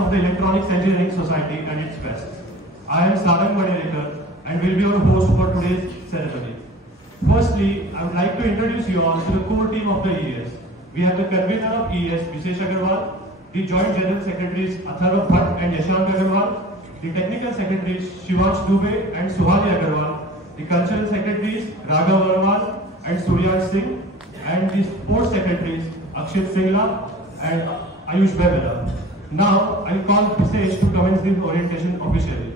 of the Electronics Engineering Society and its fest. I am Sarang Manelekar and will be your host for today's ceremony. Firstly, I would like to introduce you all to the core team of the ES. We have the convener of ES, Vishesh Agarwal, the Joint General Secretaries Atharva Bhatt and Yashank Agarwal, the Technical Secretaries Shivansh Dubey and Suhani Agarwal, the Cultural Secretaries Raghav Agarwal and Surya Singh, and the Sports Secretaries Akshit Singla and Ayush Bevela. Now, I will call Vishesh to commence the orientation officially.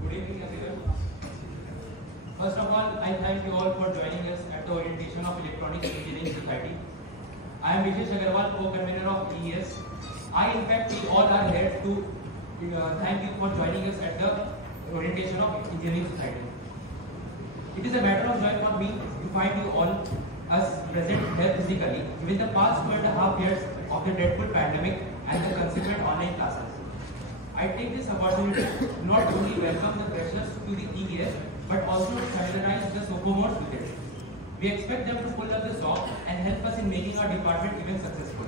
Good evening, everyone. First of all, I thank you all for joining us at the orientation of Electronics Engineering Society. I am Vishesh Agarwal, co-convener of ES. In fact, we all are here to thank you for joining us at the orientation of Engineering Society. It is a matter of joy for me to find you all us present here physically given the past 2.5 years of the dreadful pandemic and the consequent online classes. I take this opportunity to not only welcome the freshers to the ES but also to familiarize the sophomores with it. We expect them to pull up the socks and help us in making our department even successful.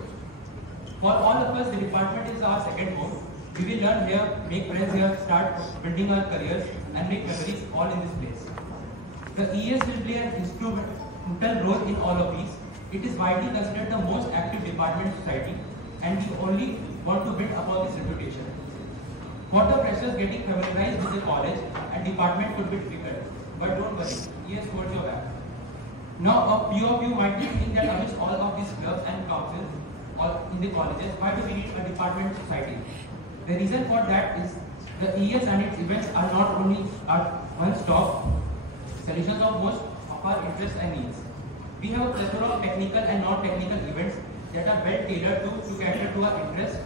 For all of us, the department is our second home. We will learn here, make friends here, start building our careers and make memories all in this place. The ES will play an instrumental role in all of these. It is widely considered the most active department in society and we only want to build upon this reputation. For the freshers getting familiarized with the college and department could be difficult, but don't worry, ES holds your back. Now a few of you might be thinking that amidst all of these clubs and councils in the colleges, why do we need a department society? The reason for that is the ES and its events are not only one-stop solutions of most of our interests and needs. We have a plethora of technical and non-technical events that are well tailored to cater to our interests.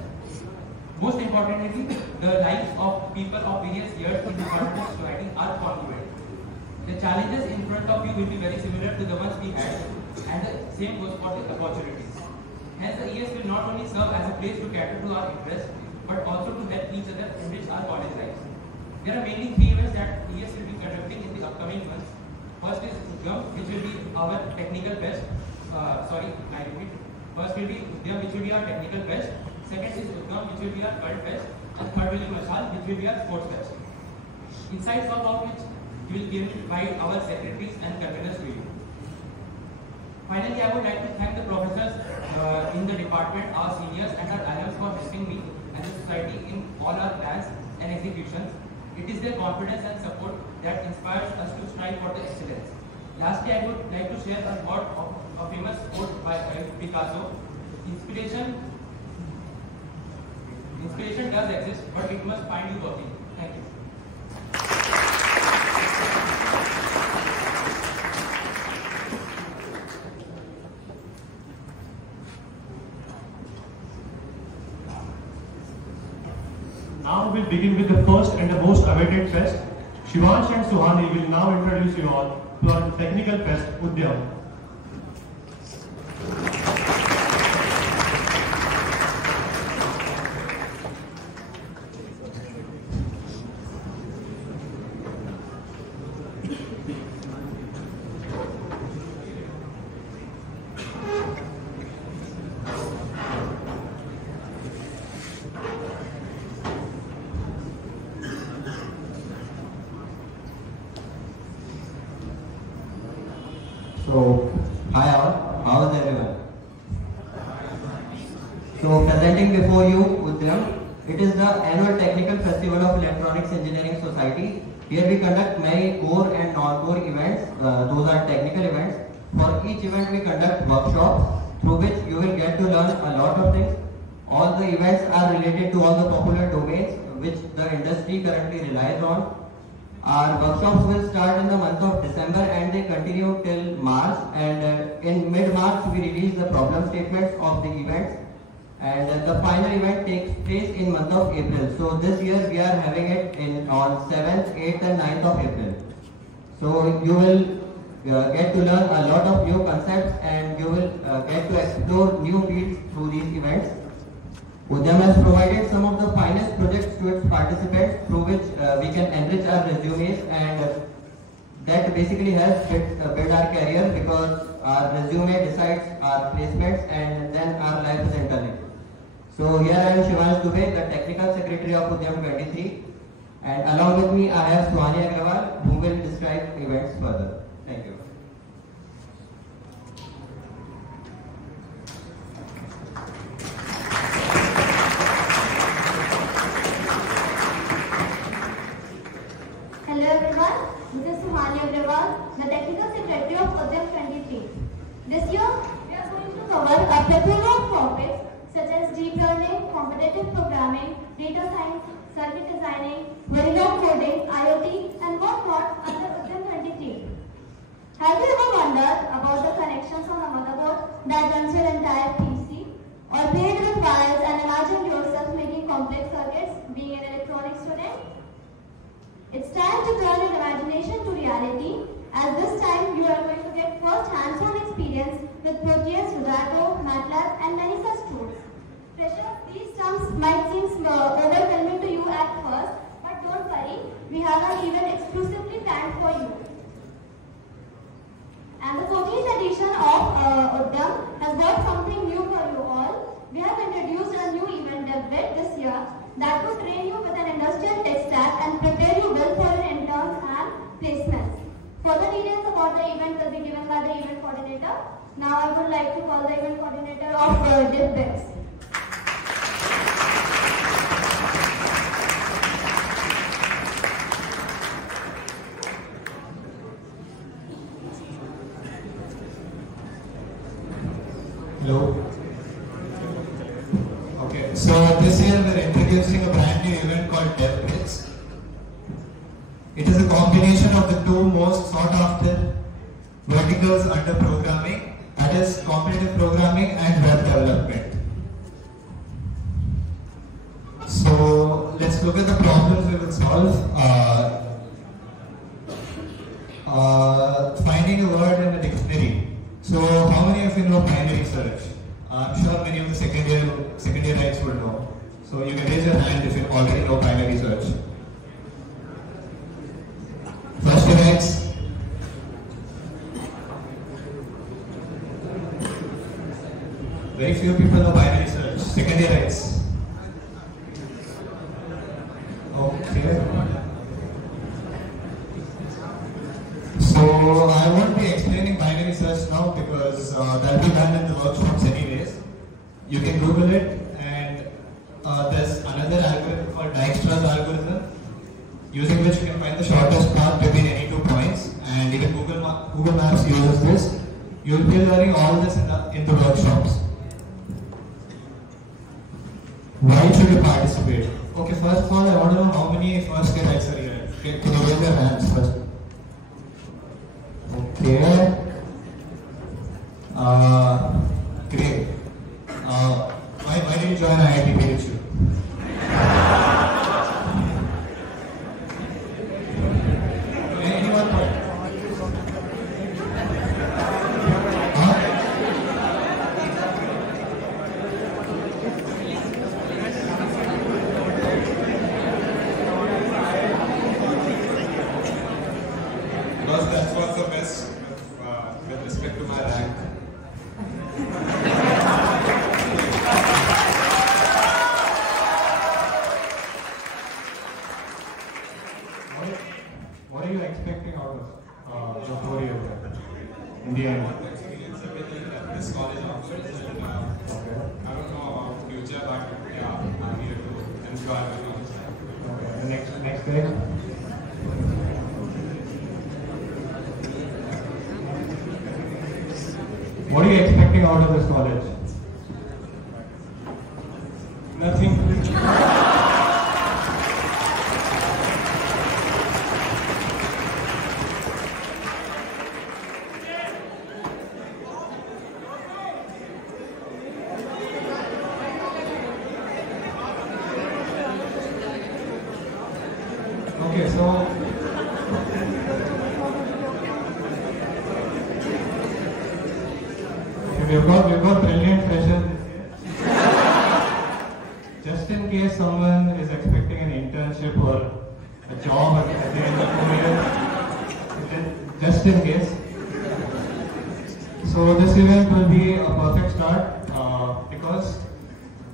Most importantly, the lives of people of various years in the department society are congruent. The challenges in front of you will be very similar to the ones we had, and the same goes for the opportunities. Hence, the ES will not only serve as a place to cater to our interests, but also to help each other enrich our college lives. There are mainly 3 events that ES will be conducting in the upcoming months. First is Udgam, which will be our technical fest. First will be Udgam, which will be our technical fest. Second is Udgam, which will be our cult fest. And third will be Mashal, which will be our sports fest. Insights of which we will give by our secretaries and conveners to you. Finally, I would like to thank the professors in the department, our seniors and our alums for helping me and the society in all our plans and executions. It is their confidence and support that inspires us to strive for the excellence. Lastly, I would like to share a word of a famous quote by Picasso. Inspiration does exist, but it must find you working. Thank you. Now we'll begin with the first and the most awaited fest. Shivansh and Suhani will now introduce you all to our technical fest, Udyam. So, hi all, how is everyone? So, presenting before you Udyam, it is the annual technical festival of Electronics Engineering Society. Here we conduct many core and non-core events, those are technical events. For each event we conduct workshops through which you will get to learn a lot of things. All the events are related to all the popular domains which the industry currently relies on. Our workshops will start in the month of December and they continue till March, and in mid-March we release the problem statements of the events, and the final event takes place in month of April. So this year we are having it on 7th, 8th and 9th of April. So you will get to learn a lot of new concepts and you will get to explore new fields through these events. Udyam has provided some of the finest projects to its participants through which we can enrich our resumes, and that basically helps build our career, because our resume decides our placements and then our life is interlinked. So here I am Shivansh Dubey, the Technical Secretary of Udyam 23, and along with me I have Swani Agrawal, who will describe events further. Thank you. Hello everyone, this is Swani Agrawal, the Technical Secretary of Udyam 23. This year, we are going to cover a plethora of topics such as deep learning, competitive programming, data science, circuit designing, Verilog coding, IoT, and whatnot under Udyam 23. Have you ever wondered about the connections on a motherboard that runs your entire PC? Or played with wires and imagined yourself making complex circuits, being an electronics student? It's time to turn your imagination to reality, as this time you are going to get first hands-on experience with Proteus, Rosato, MATLAB and many such tools. Freshers, these terms might seem overwhelming to you at first, but don't worry, we have an event exclusively planned for you. And the 14th edition of Udyam has got something new for you all. We have introduced a new event DevBit this year that will train you with an industrial tech stack and prepare you well for your interns and placements. Further details about the event will be given by the event coordinator. Now I would like to call the event coordinator of DevBits. Hello. Okay, so this year we're introducing a brand new event called DevBits. It is a combination of the two most sought after verticals under programming, that is competitive programming and web development. So let's look at the problems we will solve. Finding a word in a dictionary. So how many of you know binary search? I'm sure many of the second yearites will know. So you can raise your hand if you already know binary search. First yearites? Very few people know binary search. Second yearites? Okay. So I won't be explaining binary search now because that will be done in the workshops anyways. You can Google it, and there's another algorithm called Dijkstra's algorithm, using which you can find the shortest path between any 2 points, and even Google Maps uses this. You will be learning all this in the workshops. Why should you participate? Okay, first of all, I want to know how many first yearites are here. Can you raise your hands first? Okay. Great. Why did you join IIT PHU? Any one point? Because that was the best with respect to my rank. What are you expecting out of your 4 years in the end? The experience that this college offers, and I don't know about future, but yeah, I'm here to enjoy my knowledge. Okay. The next guy. What are you expecting out of this college? Nothing. Okay, so we've got brilliant freshers this year. case someone is expecting an internship or a job at the end of 4 years, just in case. So this event will be a perfect start because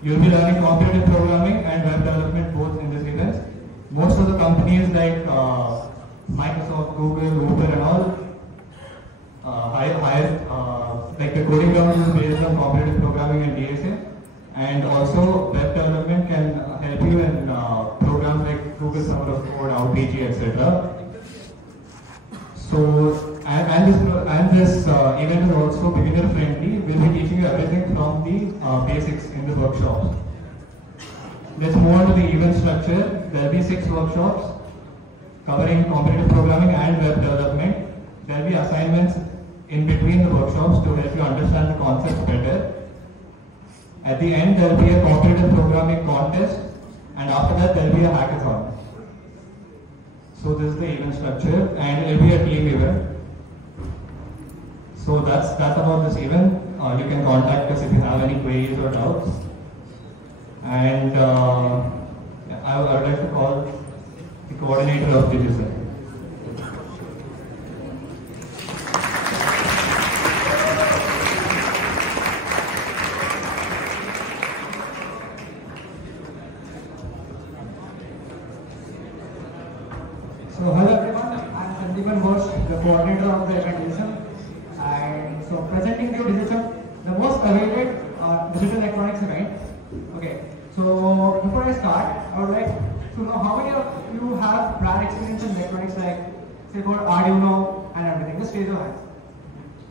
you'll be learning competitive programming and web development both in this event. Most of the companies like Microsoft, Google, Uber and all hire like the coding ground is based on competitive programming and DSA, and also web development can help you in programs like Google Summer of Code, RPG, etc. So and this event is also beginner friendly. We'll be teaching you everything from the basics in the workshops. Let's move on to the event structure. There will be 6 workshops covering competitive programming and web development. There will be assignments in between the workshops to help you understand the concepts better. At the end, there will be a competitive programming contest, and after that, there will be a hackathon. So this is the event structure, and it will be a team event. So that's about this event. You can contact us if you have any queries or doubts. And I would like to call the coordinator of Digital. So hello everyone, I'm Sandeepan Ghosh, the coordinator of the event. And so presenting to you the most awaited digital electronics event. Okay, so before I start, I would like to know how many of you have prior experience in electronics, like say for Arduino and everything. Just raise your hands.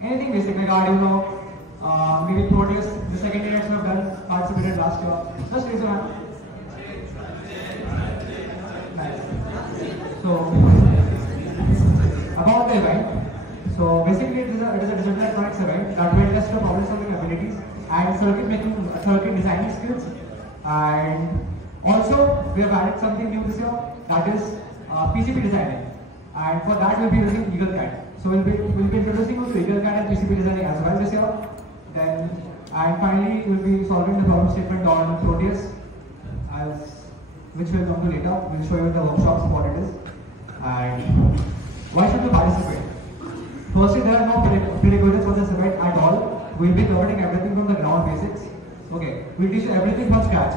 Anything basic like Arduino, maybe Proteus, the second year have done, participated last year. Just raise your hand. Nice. So about the event. So basically it is a digital electronics event that will test your problem solving abilities and circuit designing skills. And also we have added something new this year, that is PCB designing. And for that we'll be using EagleCAD. So we'll be introducing you to EagleCAD and PCB designing as well this year. Then and finally we'll be solving the problem statement on Proteus, which we'll come to later. We'll show you the workshops what it is. And why should you participate? Firstly, there are no prerequisites for this event at all. We'll be covering everything from the ground basics. Okay, we'll teach you everything from scratch,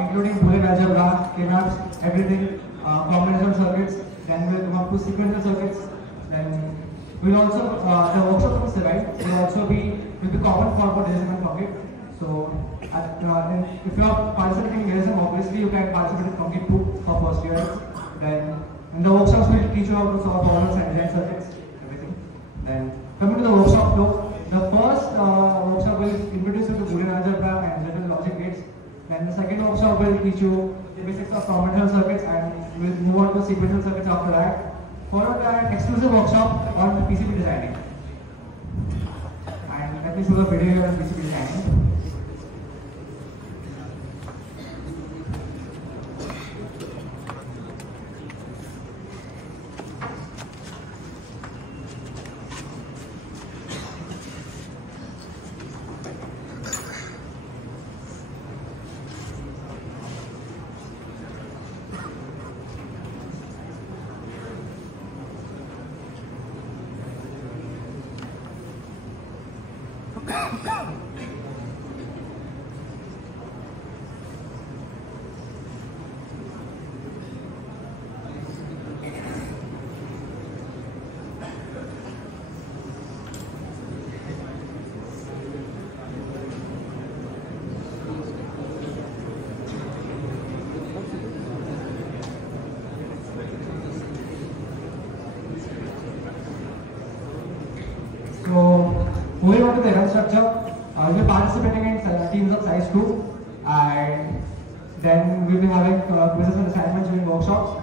including Boolean algebra, K-maps, everything, combinational circuits. Then we'll come up to sequential circuits. Then we'll also the workshop of this event will also be common for DSM and Concrete. So if you are participating in DSM, obviously you can participate in Concrete too for first year. Then in the workshops we'll teach you how to solve problems and design circuits. Then coming to the workshop flow, the first workshop will introduce you to Boolean algebra and general logic gates. Then the second workshop will teach you the basics of combinational circuits, and we'll move on to sequential circuits after that. Followed by an exclusive workshop on PCB designing. And let me show the video here on PCB designing. Moving on to the event structure, we'll be participating in teams of size 2, and then we'll be having quizzes and assignments during workshops,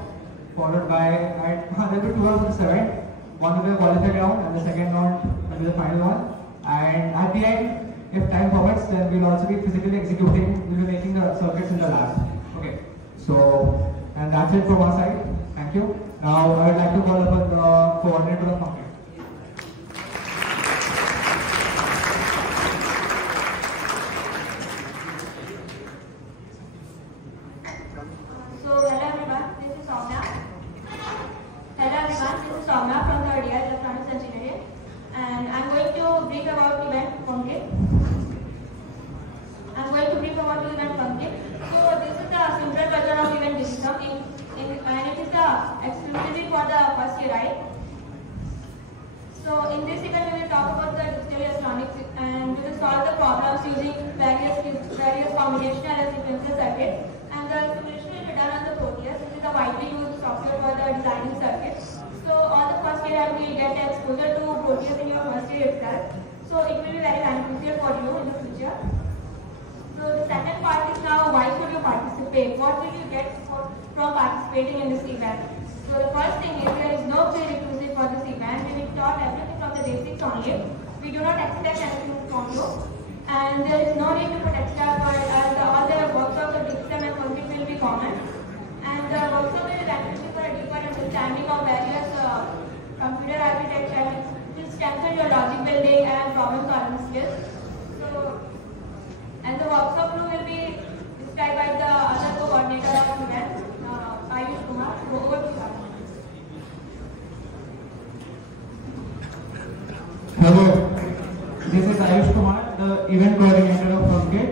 followed by, there will be 2 rounds of this event. One will be a qualified round, and the second round will be the final one. And at the end, if time permits, then we'll also be physically executing, we'll be making the circuits in the lab. Okay, so, and that's it from our side. Thank you. Now, I would like to call upon the coordinator of Concrete. everyone, this is Soumya from the DI Electronics Engineering, and I'm going to brief about event Funkit. So this is the simpler version of event system, and it is the exclusively for the first year, right? So in this event, we will talk about the digital electronics, and we will solve the problems using various combinational and sequential circuits, and the simulation will be done on the Proteus, which is a widely used software for the designing circuits. So all the first year will get exposure to Proteus in your first year itself. So it will be very beneficial for you in the future. So the second part is now, why should you participate? What will you get from participating in this event? So the first thing is, there is no prerequisite for this event. We will taught everything from the basics only. We do not expect anything from you. And there is no need to put extra effort, as all the workshops of Digital and Funkit will be common. And the workshop will be beneficial for a deeper understanding of various computer architecture, which will strengthen your logic building and problem solving skills. So, and the workshop room will be described by the other coordinator of the event, Ayush Kumar. Over to you. Hello, this is Ayush Kumar, the event coordinator of Funkit.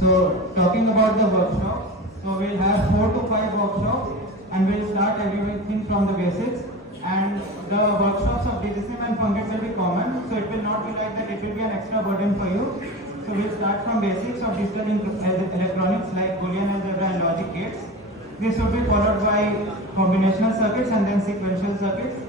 So, talking about the workshop, so we'll have 4 to 5 workshops, and we'll start everything from the basics. And the workshops of DGCM and Funkit will be common, so it will not be like that, it will be an extra burden for you. So we'll start from basics of digital electronics like Boolean algebra and logic gates. This will be followed by combinational circuits and then sequential circuits.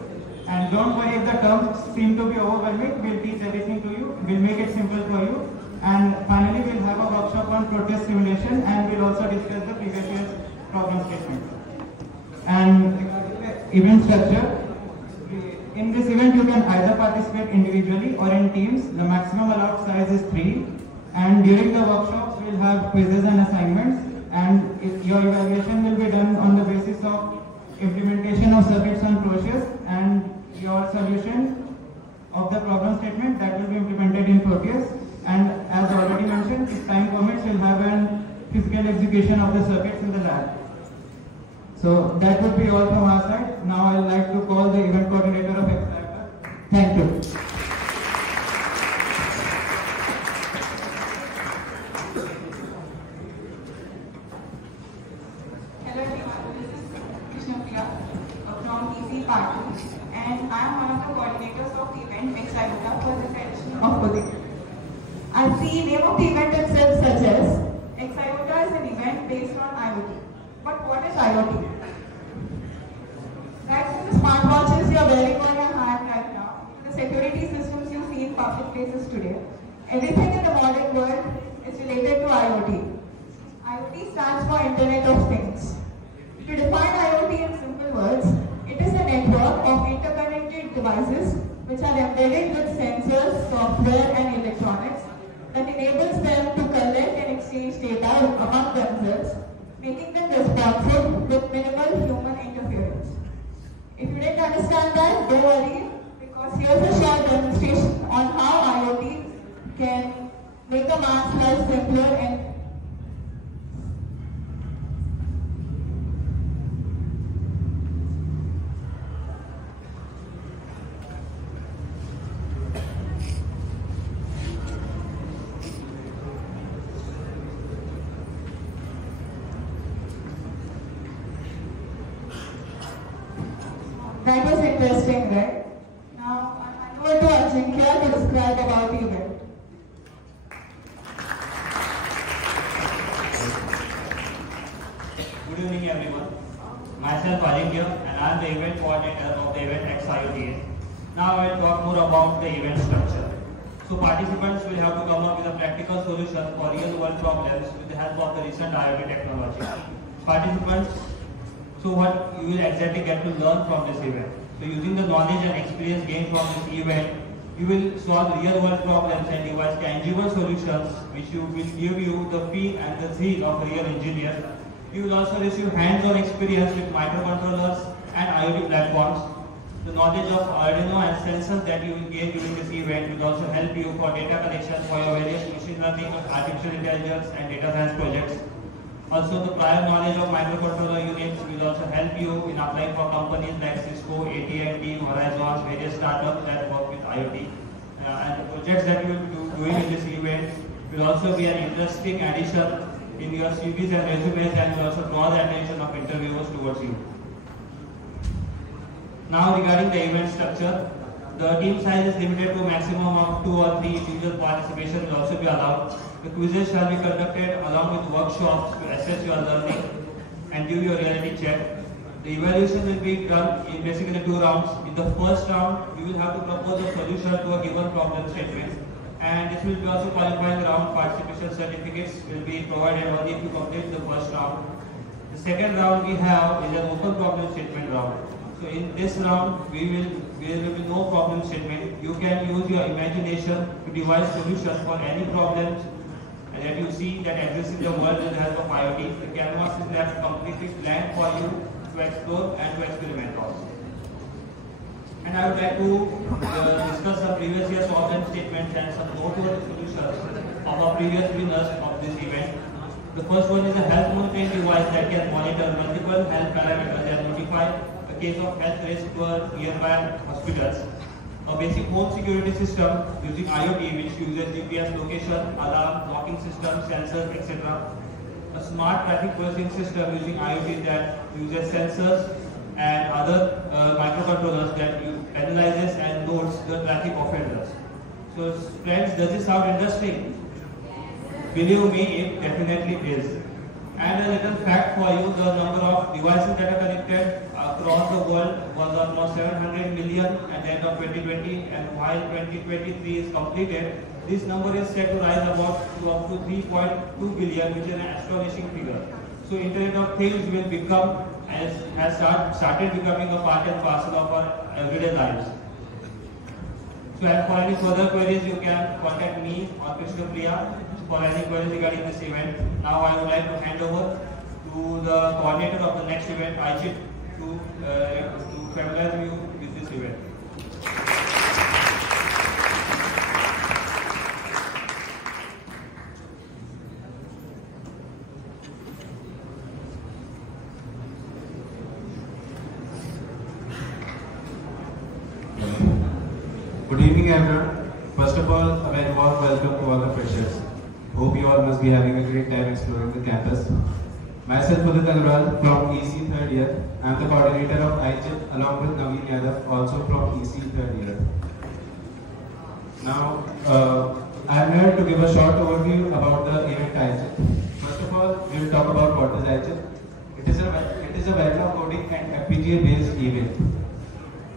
And don't worry if the terms seem to be overwhelming, we'll teach everything to you, we'll make it simple for you. And finally we'll have a workshop on Proteus simulation, and we'll also discuss the previous year's problem statement. And regarding the event structure, in this event you can either participate individually or in teams. The maximum allowed size is 3. And during the workshops, we'll have quizzes and assignments, and your evaluation will be done on the basis of implementation of circuits on Proteus and your solution of the problem statement that will be implemented in Proteus. And as already mentioned, if time permits, we'll have a physical execution of the circuits in the lab. So that would be all from our side. Now I'd like to call the event coordinator of Exciter. Thank you. And I am one of the coordinators of the event Exciter for this edition of Buddhi. As the name of the event itself suggests, Exciter is an event based on IoT. But what is IoT? That's in the smartwatches you are wearing on your hand right now, to the security systems you see in public places today. Everything in the modern world is related to IoT. IoT stands for Internet of Things. To define IoT in simple words, it is a network of interconnected devices which are embedded with sensors, software and electronics that enables them to collect and exchange data among themselves, making them responsive with minimal human interference. If you didn't understand that, don't worry, because here's a short demonstration on how IoT can make a man's life simpler and that was interesting, right? Now, I'm going to Ajinkya to describe about the event. Good evening, everyone. Myself Ajinkya, and I am the event coordinator of the event XIOTS. Now I will talk more about the event structure. So participants will have to come up with a practical solution for real-world problems with the help of the recent IoT technology. Participants, so what you will exactly get to learn from this event. So using the knowledge and experience gained from this event, you will solve real-world problems and devise tangible solutions which will give you the feel and the zeal of a real engineer. You will also receive hands-on experience with microcontrollers and IoT platforms. The knowledge of Arduino and sensors that you will gain during this event will also help you for data collection for your various machine learning, artificial intelligence and data science projects. Also, the prior knowledge of microcontroller units will also help you in applying for companies like Cisco, AT&T, Horizon, various startups that work with IoT. And the projects that you will be doing in this event will also be an interesting addition in your CVs and resumes, and will also draw the attention of interviewers towards you. Now, regarding the event structure, the team size is limited to a maximum of 2 or 3 individual participation will also be allowed. The quizzes shall be conducted along with workshops to assess your learning and give you a reality check. The evaluation will be done in basically 2 rounds. In the first round, you will have to propose a solution to a given problem statement, and this will be also qualifying round. Participation certificates will be provided only if you complete the first round. The second round we have is an open problem statement round. So in this round, there will be no problem statement. You can use your imagination to devise solutions for any problems that you see that exists in the world with the help of IoT. The canvas is left completely blank for you to explore and to experiment also. And I would like to discuss some previous year's problem statements and some noteworthy solutions of our previous winners of this event. The first one is a health monitoring device that can monitor multiple health parameters and notify a case of health risk to nearby hospitals. A basic home security system using IoT which uses GPS location, alarm, locking system, sensors, etc. A smart traffic processing system using IoT that uses sensors and other microcontrollers that analyzes and notes the traffic offenders. So friends, does this sound interesting? Believe me, it definitely is. And a little fact for you, the number of devices that are connected across the world was almost 700 million at the end of 2020, and while 2023 is completed, this number is set to rise up to 3.2 billion, which is an astonishing figure. So Internet of Things will become, has started becoming a part and parcel of our everyday lives. So for any further queries, you can contact me or Krishna Priya for any queries regarding this event. Now I would like to hand over to the coordinator of the next event, Ajit, to familiarize you with this event. Good evening, everyone. First of all, a very warm welcome to all the freshers. Hope you all must be having a great time exploring the campus. Myself, Udit Agarwal from EC 3rd year. I am the coordinator of ICHIP along with Naveen Yadav, also from EC 3rd year. Now, I am here to give a short overview about the event ICHIP. First of all, we will talk about what is ICHIP. It is a Verilog coding and FPGA based event.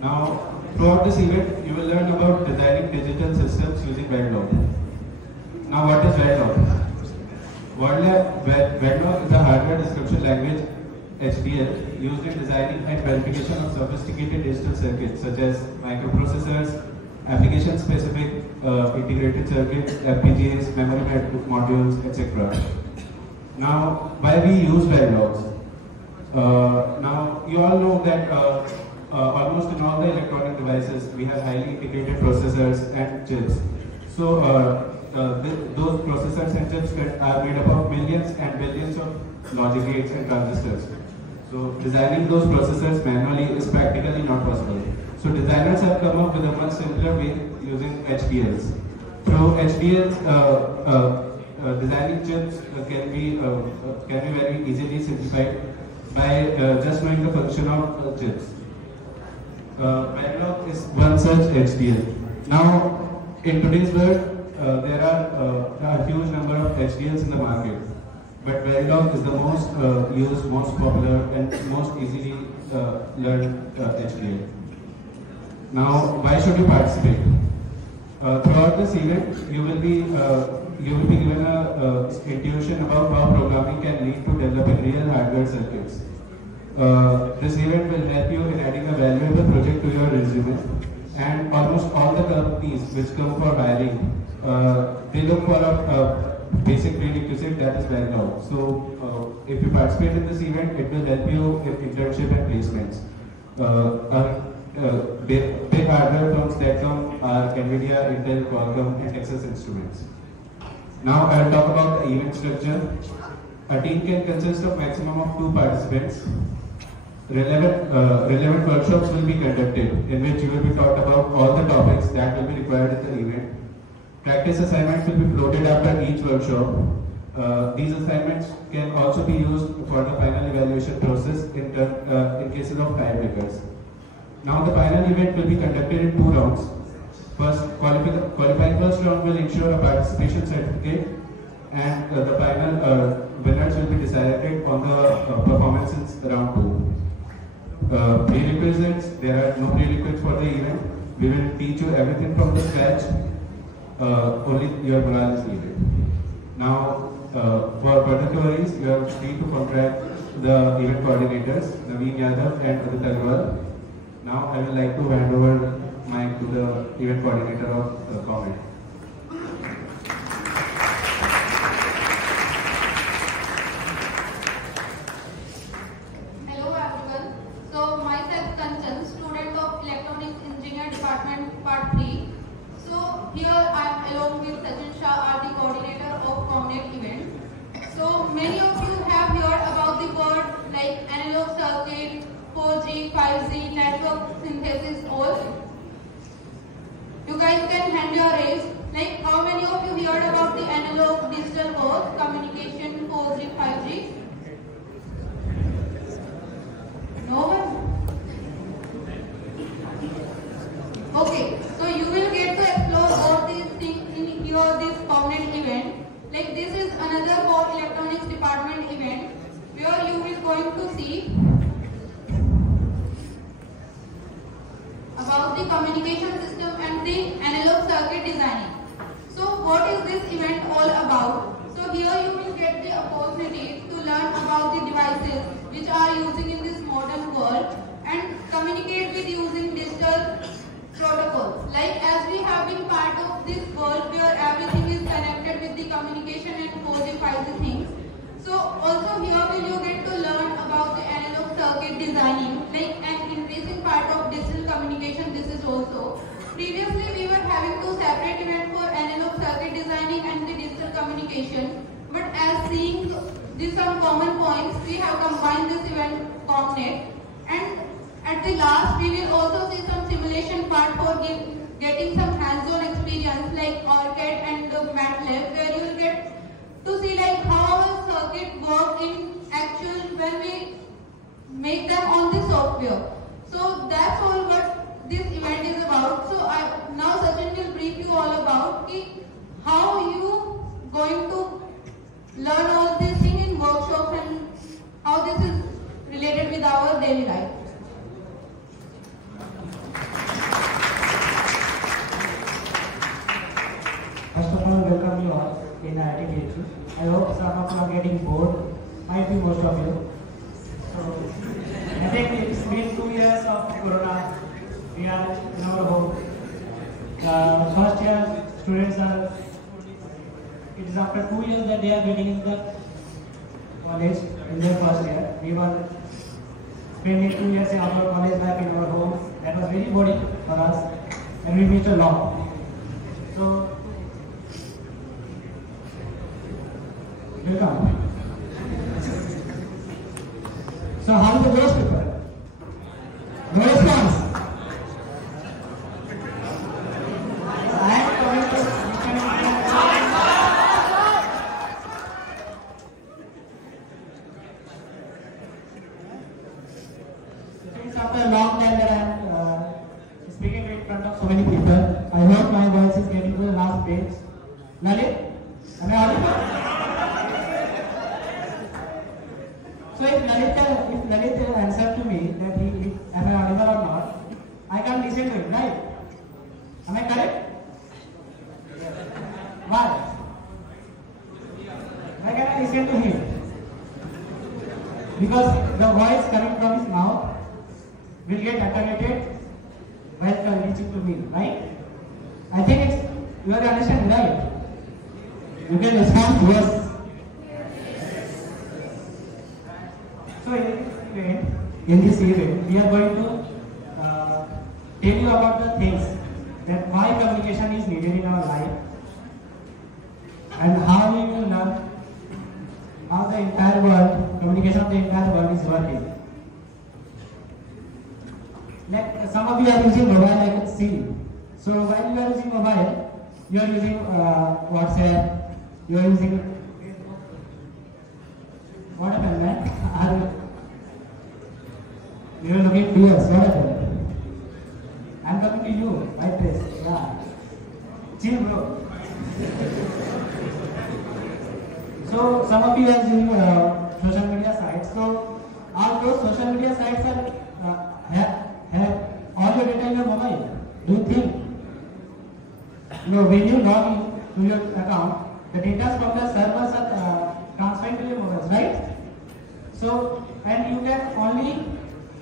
Now, throughout this event, you will learn about designing digital systems using Verilog. Now, what is Verilog? Verilog is a hardware description language, HDL, used in designing and verification of sophisticated digital circuits such as microprocessors, application-specific integrated circuits, FPGAs, memory modules, etc. Now, why we use Verilogs? Now, you all know that almost in all the electronic devices, we have highly integrated processors and chips. So, those processors and chips are made up of millions and billions of logic gates and transistors. So, designing those processors manually is practically not possible. So, designers have come up with a much simpler way using HDLs. Through HDLs, designing chips can be very easily simplified by just knowing the function of chips. Verilog is one such HDL. Now, in today's world, there are a huge number of HDLs in the market, but Verilog is the most used, most popular, and most easily learned HDL. Now, why should you participate? Throughout this event, you will be given a intuition about how programming can lead to developing real hardware circuits. This event will help you in adding a valuable project to your resume, and almost all the companies which come for hiring, they look for a basic prerequisite that is Verilog. So if you participate in this event, it will help you in internship and placements. Big hardware firms that come are NVIDIA, Intel, Qualcomm, and Texas Instruments. Now I will talk about the event structure. A team can consist of maximum of 2 participants. Relevant workshops will be conducted in which you will be taught about all the topics that will be required in the event. Practice assignments will be floated after each workshop. These assignments can also be used for the final evaluation process in cases of tiebreakers. Now the final event will be conducted in 2 rounds. Qualifying first round will ensure a participation certificate, and the final winners will be decided on the performances round 2. Prerequisites, there are no prerequisites for the event. We will teach you everything from the scratch. Only your morale is needed. Now, for further queries, you are free to contact the event coordinators, Naveen Yadav and Aditya Agarwal. Now, I would like to hand over mic to the event coordinator of Comet. Hello everyone. So myself Kanchan, student of Electronics Engineer Department Part 3. So here I am along with Sachin Shah, the coordinator of Comet event. So many of you have heard about the word like analog circuit, 4G, 5G, network synthesis, all. You guys can hand your raise. Like how many of you heard about the analog digital both, communication, 4G, 5G? No one? Okay, so you will get to explore all these things in this Comet event. Like this is another core electronics department event where you will going to see about the communication system and the analog circuit designing. So what is this event all about? So here you will get the opportunity to learn about the devices which are using in this modern world and communicate with using digital protocols. Like as we have been part of this world where everything is connected with the communication and 4G, 5G things. So also here will you get to learn about the analog circuit designing, like an increasing part of digital communication. This is also. Previously we were having 2 separate events for analog circuit designing and the digital communication. But as seeing these some common points, we have combined this event ComNet. And at the last we will also see some simulation part for getting some hands-on experience like OrCAD and MATLAB, where you will get to see like how a circuit work in actual when we make them on the software. So that's all what this event is about. So now Sachin will brief you all about how you going to learn all these things in workshops and how this is related with our daily life. First of all, welcome you all in IIT KHU. I hope some of you are getting bored. Might be most of you. So, I think it's been 2 years of Corona. We are in our home. The first year students are, it is after 2 years that they are getting in the college in their first year. We were spending 2 years in our college life in our home. That was very boring for us and we missed a lot. So, welcome. So how is the English paper? No response. I am coming to since after a long time that I am speaking in front of so many people, I hope my voice is getting to the last page. Lalit, am I audible? So if Lalit answered to me that am I audible or not, I can't listen to him, right? Am I correct? Why? Why can I listen to him? Because the voice coming from his mouth will get attenuated while reaching to me, right? I think you are understanding, right? You can respond to us. So in this event, we are going to tell you about the things that why communication is needed in our life and how we will learn how the the entire world, communication of the entire world is working. Like some of you are using mobile, I can see. So while you are using mobile, you are using WhatsApp, you are using Facebook. What happened, man? You are looking fierce. What happened? I'm coming to you. Right place. Yeah. Chill, bro. So some of you are using social media sites. So all those social media sites are have all your data in your mobile. Do you think? No, when you log in to your account, the data from the servers are transferring to your mobiles, right? So, and you can only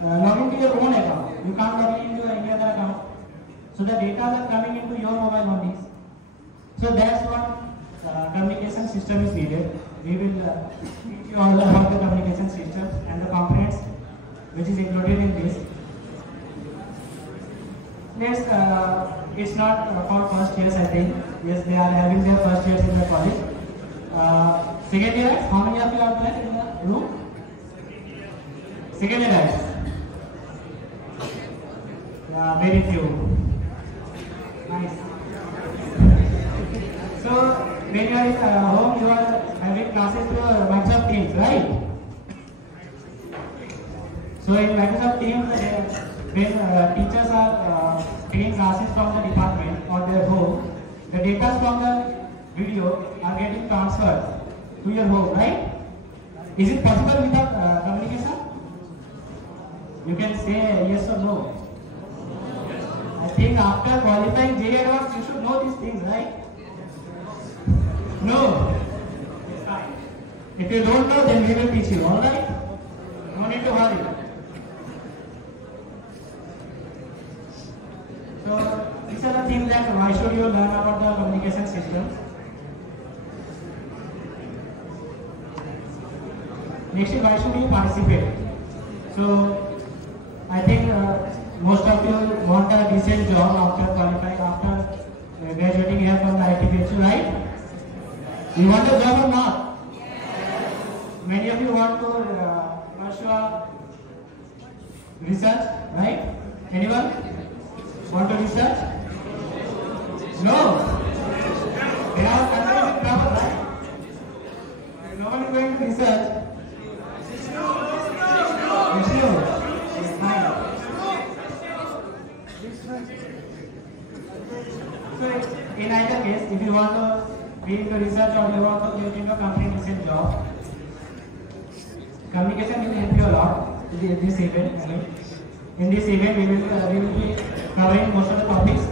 log into your own account. You can't log into any other account. So the data are coming into your mobile only. So that's what communication system is needed. We will teach you all about the communication system and the components which is included in this. Yes, it's not for first years, I think. Yes, they are having their first years in the college. Second year, how many of you are there in the room? Second year, guys. Yeah, very few. Nice. So, when you are at home, you are having classes through Microsoft Teams, right? So, in Microsoft Teams, when teachers are taking classes from the department or their home, the data from the video are getting transferred to your home, right? Is it possible without communication? You can say yes or no. I think after qualifying JEE Advanced, you should know these things, right? No. If you don't know, then we will teach you, alright? No need to worry. So, these are the things that why should you learn about the communication systems. Next is why should you participate. So, I think most of you want a decent job after qualifying, after graduating here from the ITPHU, right? You want a job or not? Many of you want to pursue research, right? Anyone want to research? No. They are countries in trouble, right? No one is going to research. So in either case, if you want to be into research or you want to get into a company decent job, communication will help you a lot in this event. In this event, we will be covering most of the topics,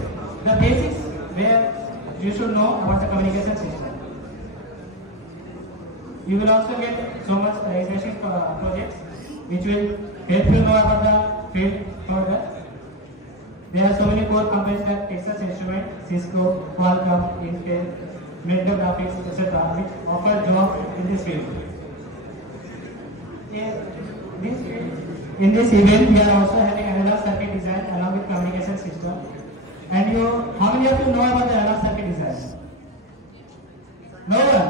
the basics where you should know about the communication system. You will also get so much interesting projects which will help you know about the field further. There are so many core companies like Texas Instruments, Cisco, Qualcomm, Intel, Mentor Graphics, etc., which offer jobs in this field. In this event, we are also having analog circuit design along with communication system. And how many of you know about the analog circuit design? No one?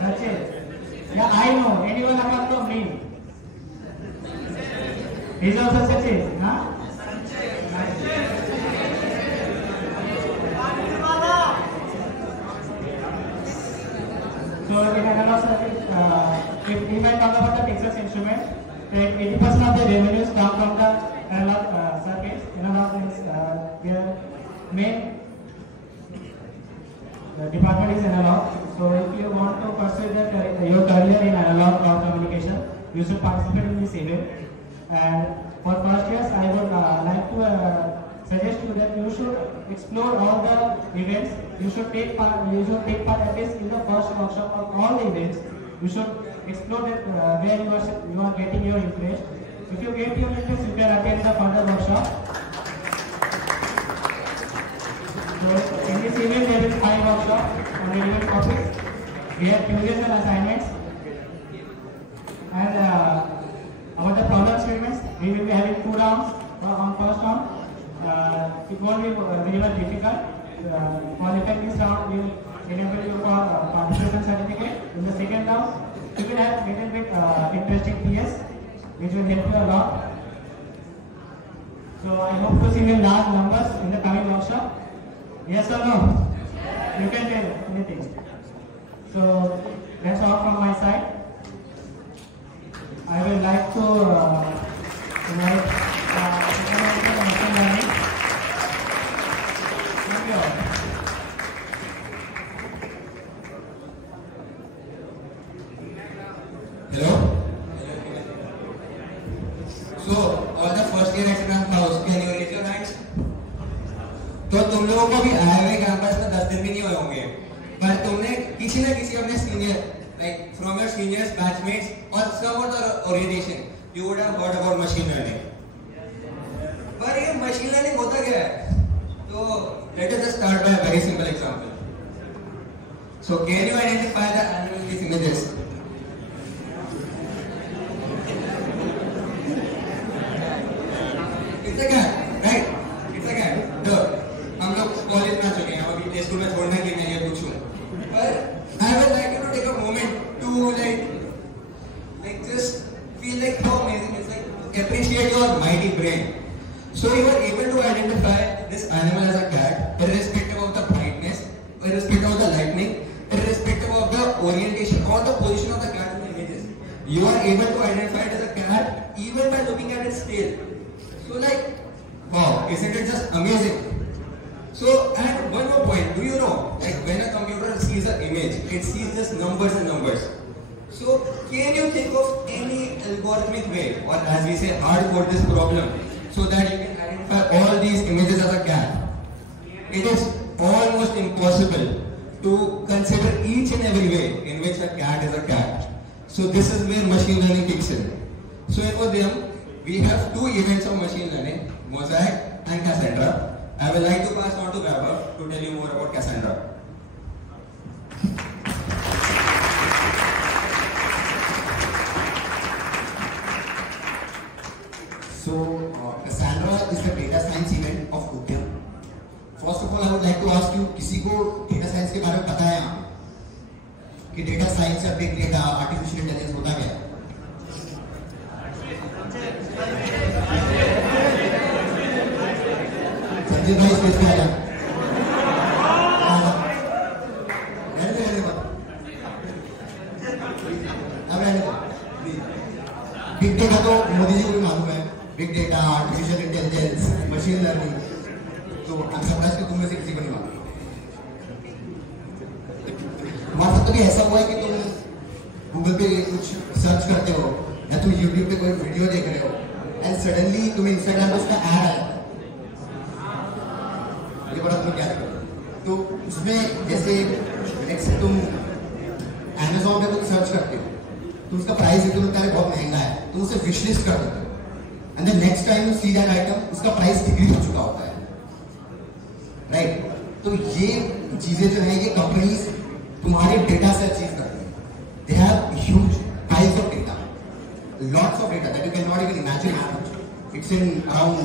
Sachin. Yeah, I know. Anyone apart from me? He's also Sachin, huh? So in analog circuit, if I talk about the Texas Instruments, 80% of the revenues come from the analog circuits. Analog is their main department is analog. So if you want to pursue your career in analog or communication, you should participate in this event. And for first years, I would like to suggest you that you should explore all the events. You should take part. You should take part at least in the first workshop of all the events. You should explore that where you are getting your interest. If you get your interest, you can attend the further workshop. So in this event, there will be 5 workshops on relevant topics. We have quizzes and assignments. And about the problem statements, we will be having 2 rounds on first round. It won't be very much difficult. for effect this round, we will enable you for participation certificate. In the second round, you will have little bit interesting PS, which will help you a lot. So I hope to see you in large numbers in the coming workshop. Yes or no? You can tell anything. So that's all from my side. I would like to invite machine learning. Thank you all. Hello? So, all the first year exam house, can you raise your hands? तो तुम लोगों को भी आए हुए campus में 10 दिन भी नहीं हुए होंगे, पर तुमने किसी न किसी अपने senior, like from your seniors, batchmates, or some other orientation, you would have heard about machine learning. पर ये machine learning होता क्या है? तो let us just start by a very simple example. So, can you identify the anomalous images? It's a cat, right? It's a cat. Duh. हम लोग college में आ चुके हैं, अभी प्ले स्कूल में छोड़ना कि मैं ये पूछूं, पर I would like you to take a moment to like just feel like how amazing it's like appreciate your mighty brain. So you were able to identify this animal as a cat, irrespective of the brightness, irrespective of the lightning, irrespective of the orientation or the position of the cat in the images. You are able to identify it as a cat even by looking at its tail. So like, wow, isn't it just amazing? So, and one more point, do you know, like when a computer sees an image, it sees just numbers and numbers. So, can you think of any algorithmic way, or as we say, hard code this problem, so that you can identify all these images as a cat? It is almost impossible to consider each and every way in which a cat is a cat. So, this is where machine learning kicks in. So, in Udyam, we have two events of machine learning, Mosaic and Cassandra. I would like to pass on to Vaibhav to tell you more about Cassandra. So, Cassandra is the data science event of Udyam. First of all, I would like to ask you, किसी को data science के बारे में पता है यहाँ? कि data science या big data, artificial intelligence होता क्या है? संजीव भाई स्पेस पे आया। अब रहने दो। बिग डेटा तो मोदी जी को भी मालूम है। Big data, artificial intelligence, machine learning, तो I'm surprised कि तुम में से किसी को नहीं मालूम। तुम्हारे साथ कभी ऐसा हुआ है कि तुम गूगल पे कुछ सर्च करते हो या तुम यूट्यूब पे कोई वीडियो देख रहे हो एंड सडनली तुम्हें इंस्टाग्राम पे उसका ऐड आया, ये बड़ा तुम्हें क्या लगता है? तो उसमें जैसे तुम Amazon पे कुछ सर्च करते हो तो उसका प्राइस एकदम लगता है बहुत महंगा है, तुम उसे विश लिस्ट कर देते हो and the next time you see that item उसका प्राइस डिक्रीज हो चुका होता है, राइट? तो ये चीजें जो है ये कंपनीज तुम्हारे डेटा से अचीव करती हैं. They have huge piles of data, lots of data that you cannot even imagine how much. It's in around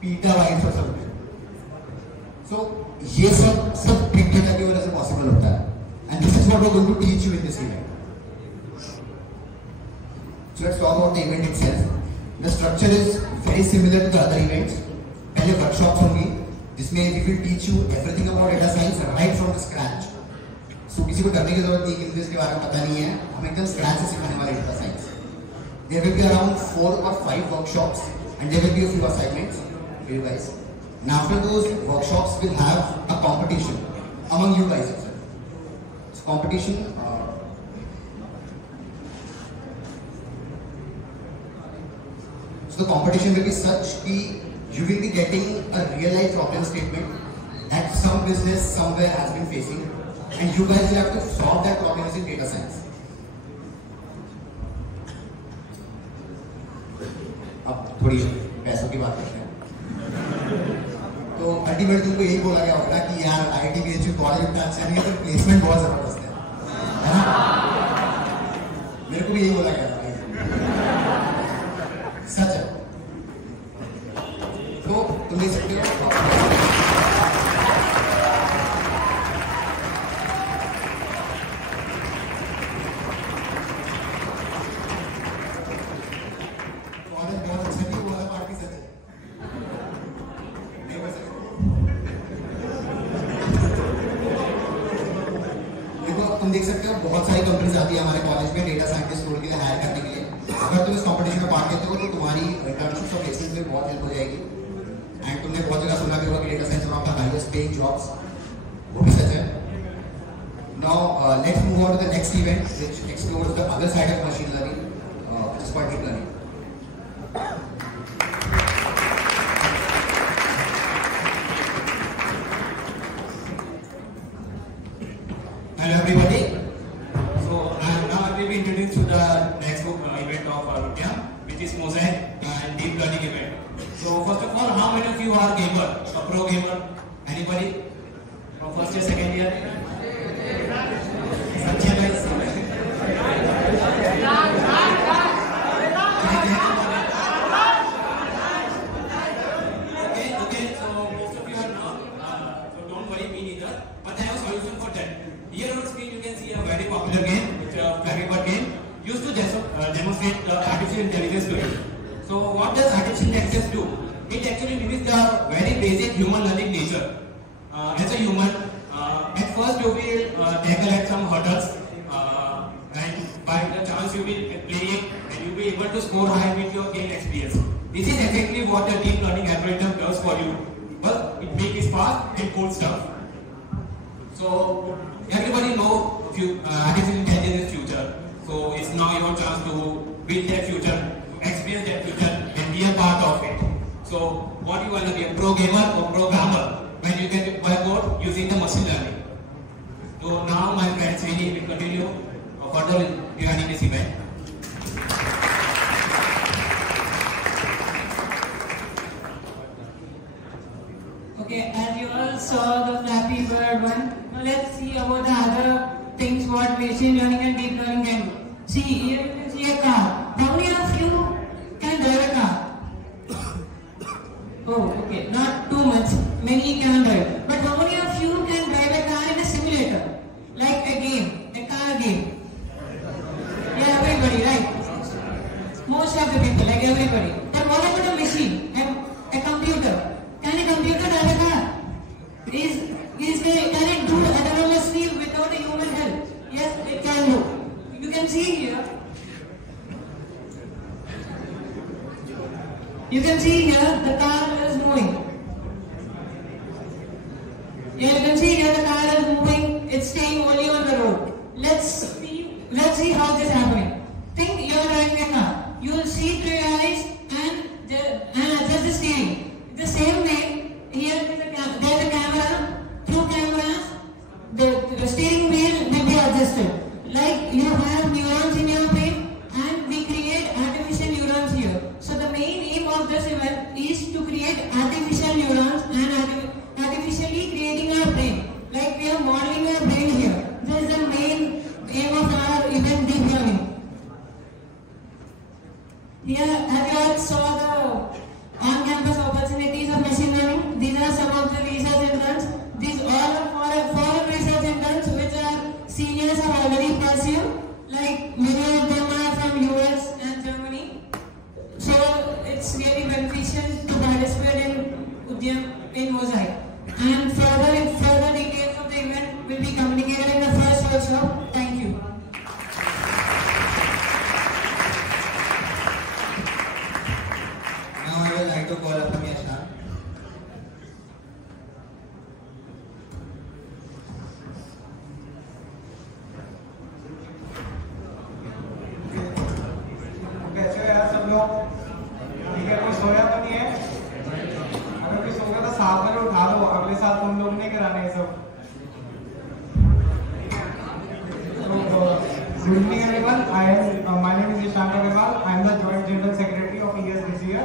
petabytes or something. So ये सब big data की वजह से possible होता है. And this is what we're going to teach you in this event. So let's talk about the event itself. The structure is very similar to the other events. पहले workshops होंगी जिसमें we will teach you everything about data science right from the scratch. So किसी को डरने की जरूरत नहीं कि मुझे इसके बारे में पता नहीं है, हम एकदम scratch से सिखाने वाले data science. There will be around 4 or 5 workshops and there will be a few assignments for you guys. And after those workshops, we'll have a competition among you guys itself. So competition. So the competition will be such that you will be getting a real life problem statement that some business somewhere has been facing and you guys will have to solve that problem using data science. अब थोड़ी पैसों की बात करते हैं. तो ultimate तुमको यही बोला गया होगा कि यार IIT BHU कॉलेज इतना अच्छा नहीं है पर प्लेसमेंट बहुत जबरदस्त है ना? मेरे को भी यही बोला गया था. सच है. तो तुम देख सकते हो तुम देख सकते हो बहुत सारी कंपनीज आती है हमारे कॉलेज में डेटा साइंटिस्ट रोल के लिए हायर करने के लिए। अगर तुम इस कंपटीशन में पार्ट लेते हो तो तुम्हारी इंटर्नशिप और प्लेसमेंट में बहुत हेल्प हो जाएगी। एंड तुमने बहुत जगह सुना भी होगा कि data science one of the highest paying jobs, वो भी सच है। Now let's move on to the next event which explores the other side of machine learning, which is called deep learning. Hello everybody. So now I will be introduced to the next event of Arutya, which is Mosaic and Deep Learning event. So first of all, how many of you are gamer, a pro gamer? Anybody from first year, second year? Satya guys. Okay. So most of you are now. So don't worry, me neither. But I have a solution for that. Here on screen you can see a very popular game, which is a Flappy Bird game, used to demonstrate the artificial intelligence to you. So what does artificial intelligence do? It actually mimics the very basic human learning nature. As a human, at first you will tackle at some hurdles, and by the chance you will play it and you will be able to score high with your game experience. This is exactly what the deep learning algorithm does for you. But it makes it fast and cool stuff. So everybody know artificial intelligence is future. So it's now your chance to build that future, experience that future, and be a part of it. So what you want to be, a pro gamer or programmer, when you can work out using the machine learning. So now my friends really will continue further regarding this event. Okay, as you all saw the Flappy Bird one, now let's see about the other things what machine learning and deep learning can do. See, here you can see a car. How many of you can drive a car? Oh, okay, not too much. Many can drive. But how many of you can drive a car in a simulator? Like a game, a car game? Yeah, everybody, right? Most of the people, like everybody. But what about a machine, a computer? Can a computer drive a car? Can it do autonomously without a human help? Yes, it can do. You can see here. You can see here the car is moving. Yeah, you can see here the car is moving. It's staying only on the road. Let's see how this is happening. Think you are driving a car. You will see through your eyes and adjust the steering. The same way, here there's a camera. Through cameras, the steering wheel will be adjusted. Like you have neurons in your brain, and we create artificial neurons here. So the main aim of this event is to create artificial neurons and artificially creating our brain. Like we are modeling our brain here. This is the main aim of our event, deep learning. Here, as you all saw the on-campus opportunities of machine learning, these are some of the research interns. These all are foreign research interns which our seniors have already pursued. Like many of them are from US and Germany. So it's really beneficial to participate in Mosaic. And further details of the event will be communicated in the first workshop. Thank you. Now I would like to call upon Yashna. कैसे हो यार सब लोग? ठीक है, कोई सोया तो नहीं है? अगर कोई सो गया तो साथ में उठा लो, अगले साल तुम लोग नहीं कराने ये सब। Good evening everyone. My name is Ishan Agarwal. I am the Joint General Secretary of ES this year.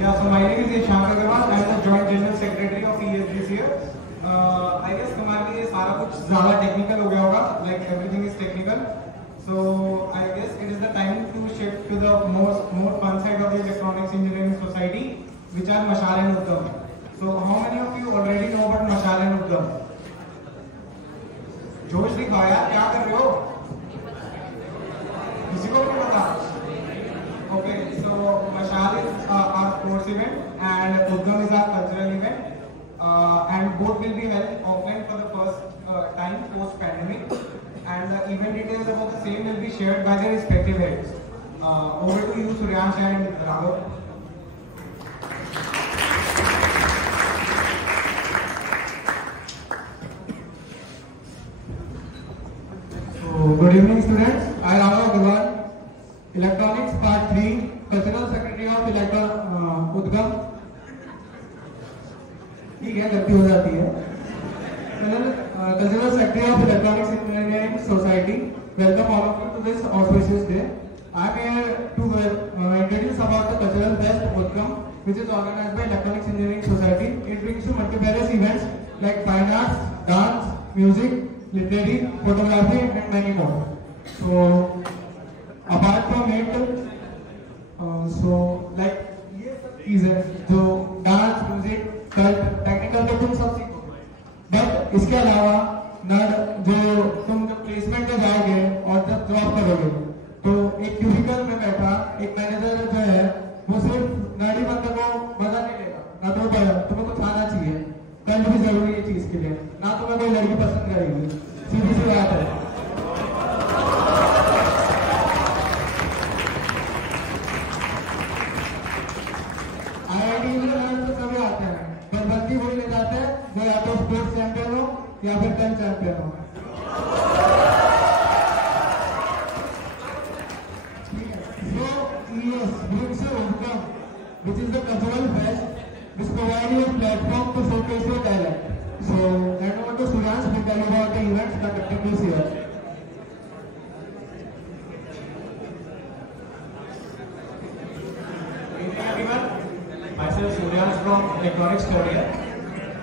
Yeah, so my name is Ishan Agarwal. I am the Joint General Secretary of ES this year. I guess तुम्हारे लिए सारा कुछ ज़्यादा technical हो गया होगा. Like everything is technical. So I guess it is the time to shift to the more fun side of the electronics engineering society, which are Mashal and Uttam. So how many of you already know about Mashal and Udgam? जोश दिखाओ यार, क्या कर रहे हो? किसी को भी नहीं पता? Okay, so Mashal is our sports event and Udgam is our cultural event. And both will be held offline for the first time post-pandemic. And the event details about the same will be shared by their respective heads. Over to you, Suryansh and Raghav. Good evening, students. I am Raghav Agarwal, Electronics Part 3, Cultural Secretary of Udgam. ठीक है, गलती हो जाती है. Cultural Secretary of Electronics Engineering Society. Welcome all of you to this auspicious day. I am here to introduce about the Cultural Fest Udgam, which is organized by Electronics Engineering Society. It brings you multifarious events like fine arts, dance, music, literary, photography, and many more. So, apart from it, like ये सब चीजें जो dance, music, cult, technical तो तुम सब सीखो. But इसके अलावा जो तुम जब प्लेसमेंट में जाओगे और जब जॉब करोगे, तो एक क्यूबिकल में बैठा एक मैनेजर जो है वो सिर्फ नर्डी बंदे को मजा नहीं लेगा. ना तुम्हें कुछ आना चाहिए. कल्ट भी जरूरी है चीज के लिए. ना तुम्हें कोई लड़की पसंद करेगी. सीधी सी बात है. IIT में तो सभी आते हैं, पर बंदी वही ले जाते हैं जो या तो स्पोर्ट्स चैंपियन हो या फिर 10 चैंपियन हो. So ES brings you Udgam, which is the cultural fest which provides you a platform to showcase your talent. So hand over to Suryansh to tell you about the events conducted this year. Good evening everyone. Myself Suryansh from Electronics Career.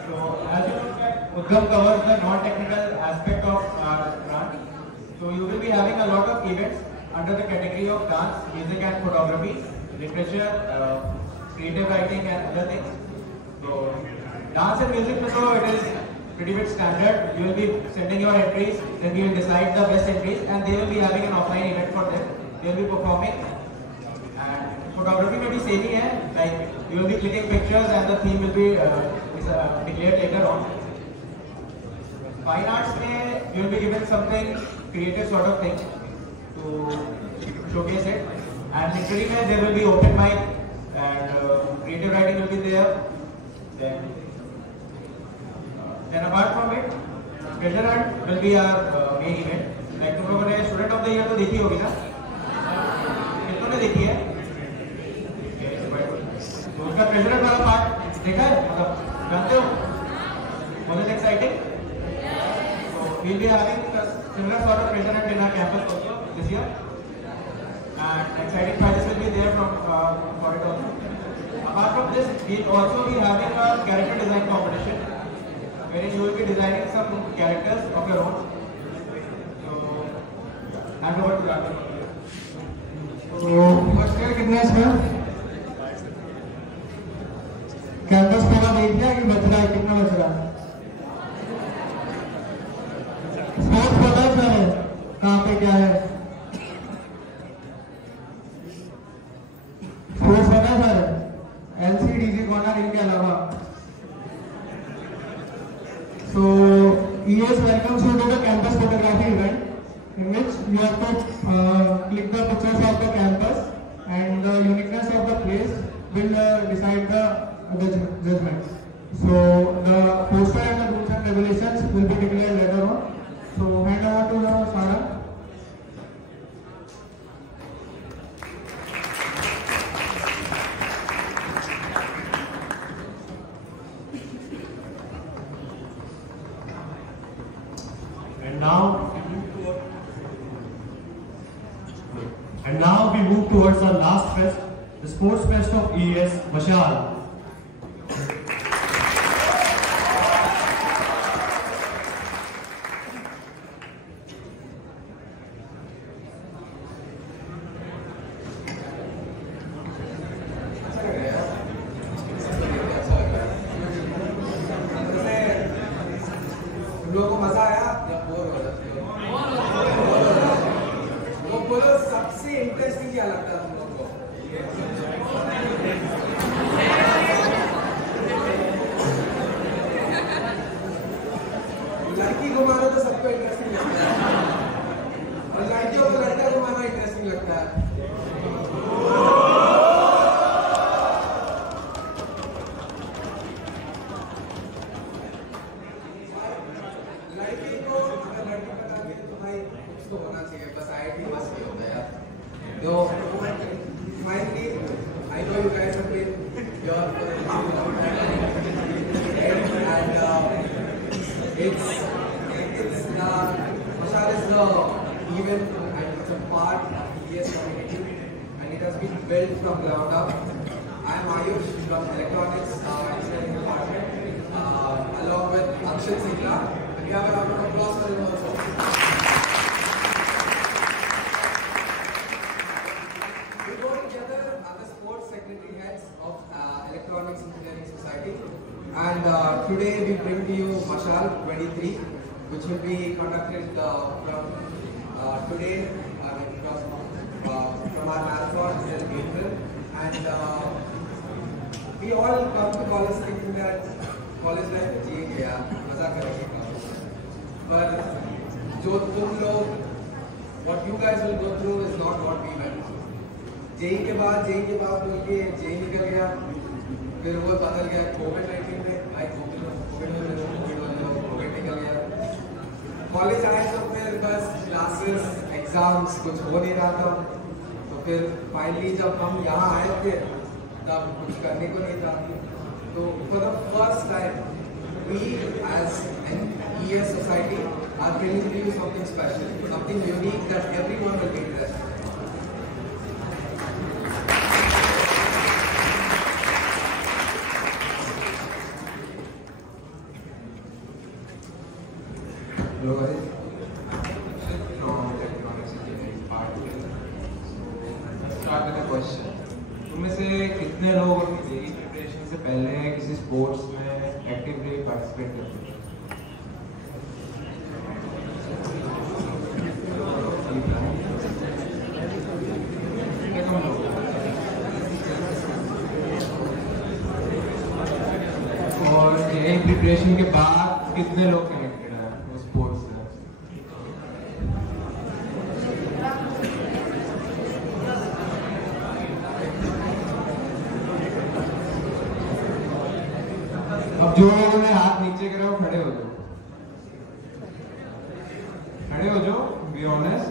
So as you know that Udgam covers the non-technical aspect of our brand. So you will be having a lot of events under the category of dance, music and photography, literature, creative writing and other things. So dance and music, so it is pretty bit standard. You will be sending your entries, then we will decide the best entries, and they will be having an offline event for them. They will be performing. And photography may be same ही है, like you will be clicking pictures and the theme will be declared later on. Fine arts में you will be given something creative sort of thing to showcase it. And literary में there will be open mic and creative writing will be there. Then apart from it, treasure hunt will be our main event. Like तुम लोगों ने student of the year तो देखी होगी ना? कितनों ने देखी है? तो उसका treasure hunt वाला पार्ट देखा है? मतलब जानते हो? Was it exciting? So we'll be having similar sort of treasure hunt in our campus also this year. And exciting prizes will be there for it also. Apart from this, we'll also be having a character design competition, wherein you will be designing some characters of your own. So, hand over to Raghav. So, first year कितने इसमें? Campus पूरा देख लिया कि बच रहा है, कितना बच रहा है? स्पोर्ट्स पता है सर कहाँ पे क्या है? स्पोर्ट्स पता है सर LCDG कॉर्नर इनके अलावा. So ES welcomes you to the campus photography event, in which you have to click the pictures of the campus, and the uniqueness of the place will decide the judgment. So the poster and the rules and regulations will be declared later on. So hand over to Sarah. And now we move towards our last fest, the Sports Fest of ES, Mashal. Interesting क्या लगता है तुम लोग को? लड़की घुमाना तो सबको इंटरेस्टिंग लगता है और लड़कियों को लड़का घुमाना इंटरेस्टिंग लगता है। लड़की को अगर लड़की बता दे तो भाई कुछ तो होना चाहिए, बस IIT बस नहीं होता यार। तो finally I know you guys have been here for a long time and it's Mashal is the event and it's a part of ES community and it has been built from ground up. I am Ayush from Electronics Engineering Department along with Akshat Singla. And we have a round of applause for him also. We go together as the sports secretary heads of Electronics Engineering Society. And today we bring to you Mashal 23, which will be conducted from today, from our marathon till April. And we all come to college thinking that college life is जी गया, मजा करेंगे college. But जो तुम लोग, what you guys will go through is not what we went through. JEE के बाद बोल के JEE निकल गया, फिर वो बदल गया COVID-19 में, भाई कोविड निकल गया। कॉलेज आए तो फिर बस क्लासेस, एग्जाम्स, कुछ हो नहीं रहा था। तो फिर फाइनली जब हम यहाँ आए थे तब कुछ करने को नहीं था। तो for the first time we as an ES society are bringing to you something special, something unique that everyone will be interested in. Hello guys, from Electronics Engineering Department. Let's start with a question. तुम में से कितने लोग अपनी JEE preparation से पहले किसी sports में एक्टिवली पार्टिसिपेट करते हैं? और JEE प्रिपरेशन के बाद कितने लोग कनेक्टेड हैं वो स्पोर्ट्स से? अब जो लोगों ने हाथ नीचे करा वो खड़े हो जाओ, खड़े हो जाओ, बी ऑनेस्ट।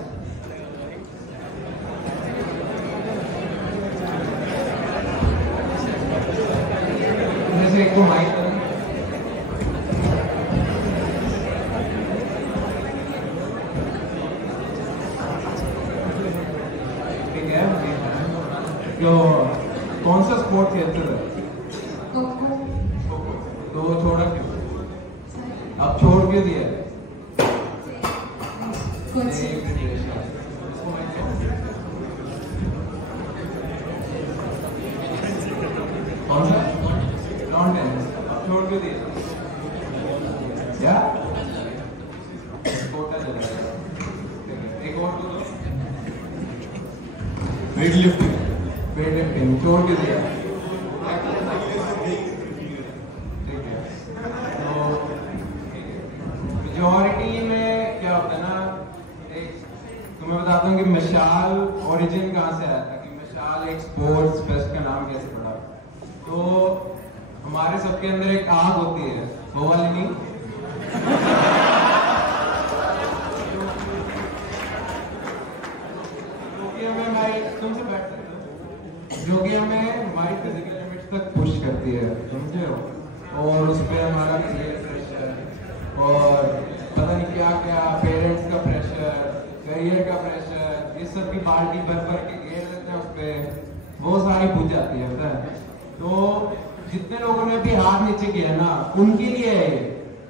जैसे एक को माइक ठीक है। जो कौन सा स्पोर्ट खेलते थे? तो वो छोड़ा क्यों? अब छोड़ क्यों दिया? कौन सी? कौन सा? Lawn tennis. अब छोड़ क्यों दिया? क्या? कोटा चला गया। एक और तो वेट लिफ्टिंग छोड़ क्यों दिया? मेजॉरिटी में क्या होता है ना, तुम्हें बताता हूँ कि मशाल ओरिजिन कहाँ से आया था, कि मशाल एक स्पोर्ट्स फेस्ट का नाम कैसे पड़ा। तो हमारे सबके अंदर एक आग होती है, वो वाली नहीं, तुमसे बैठ सकते, जो कि हमें हमारी फिजिकल लिमिट्स तक पुश करती है, समझे हो। और उस पर हमारा प्रेशर और पता नहीं क्या क्या, पेरेंट्स का प्रेशर, करियर का प्रेशर, इस सब की बाल्टी भर भर के घेर लेते हैं, उस पर वो सारी पूछ जाती है, पता है। तो जितने लोगों ने अभी हाथ नीचे किया ना, उनके लिए है ये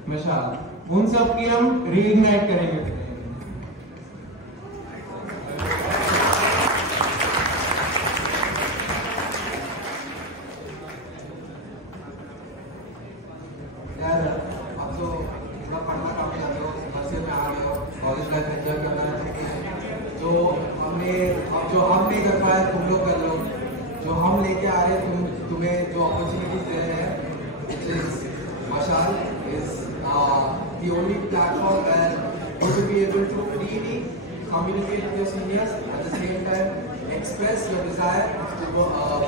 मशाल, उन सब की हम रीइग्नाइट करेंगे। जो हम हम नहीं कर पाए तुम लोग कर लो, जो हम लेके आ रहे हैं तुम्हें जो अपॉर्चुनिटीज दे रहे हैं, which is Mashal is the only platform where you will be able to freely communicate with your seniors, at the same time express your desire to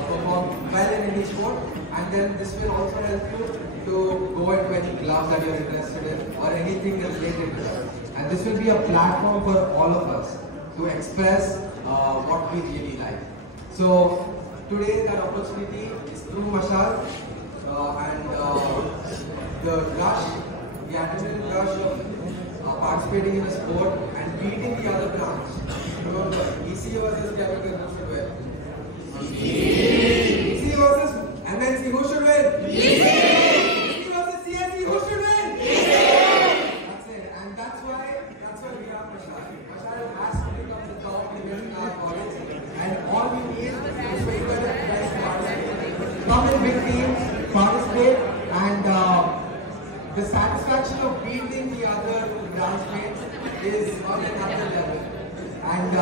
perform well in any sport, and then this will also help you to go into any club that you are interested in or anything related to that. And this will be a platform for all of us to express what we really like. So today that opportunity is through Mashal, and the rush, the adrenaline rush of participating in a sport and beating the other branch. Remember, ECU versus Capital, who should win? ECU versus MNC, who should win? ECU versus CSE, who should win? That's it, and that's why we have Mashal. Mashal has to become the top event in our college, and all we need is for you guys to participate. Come in big teams, participate, and the satisfaction of beating the other branchmates is on another level. And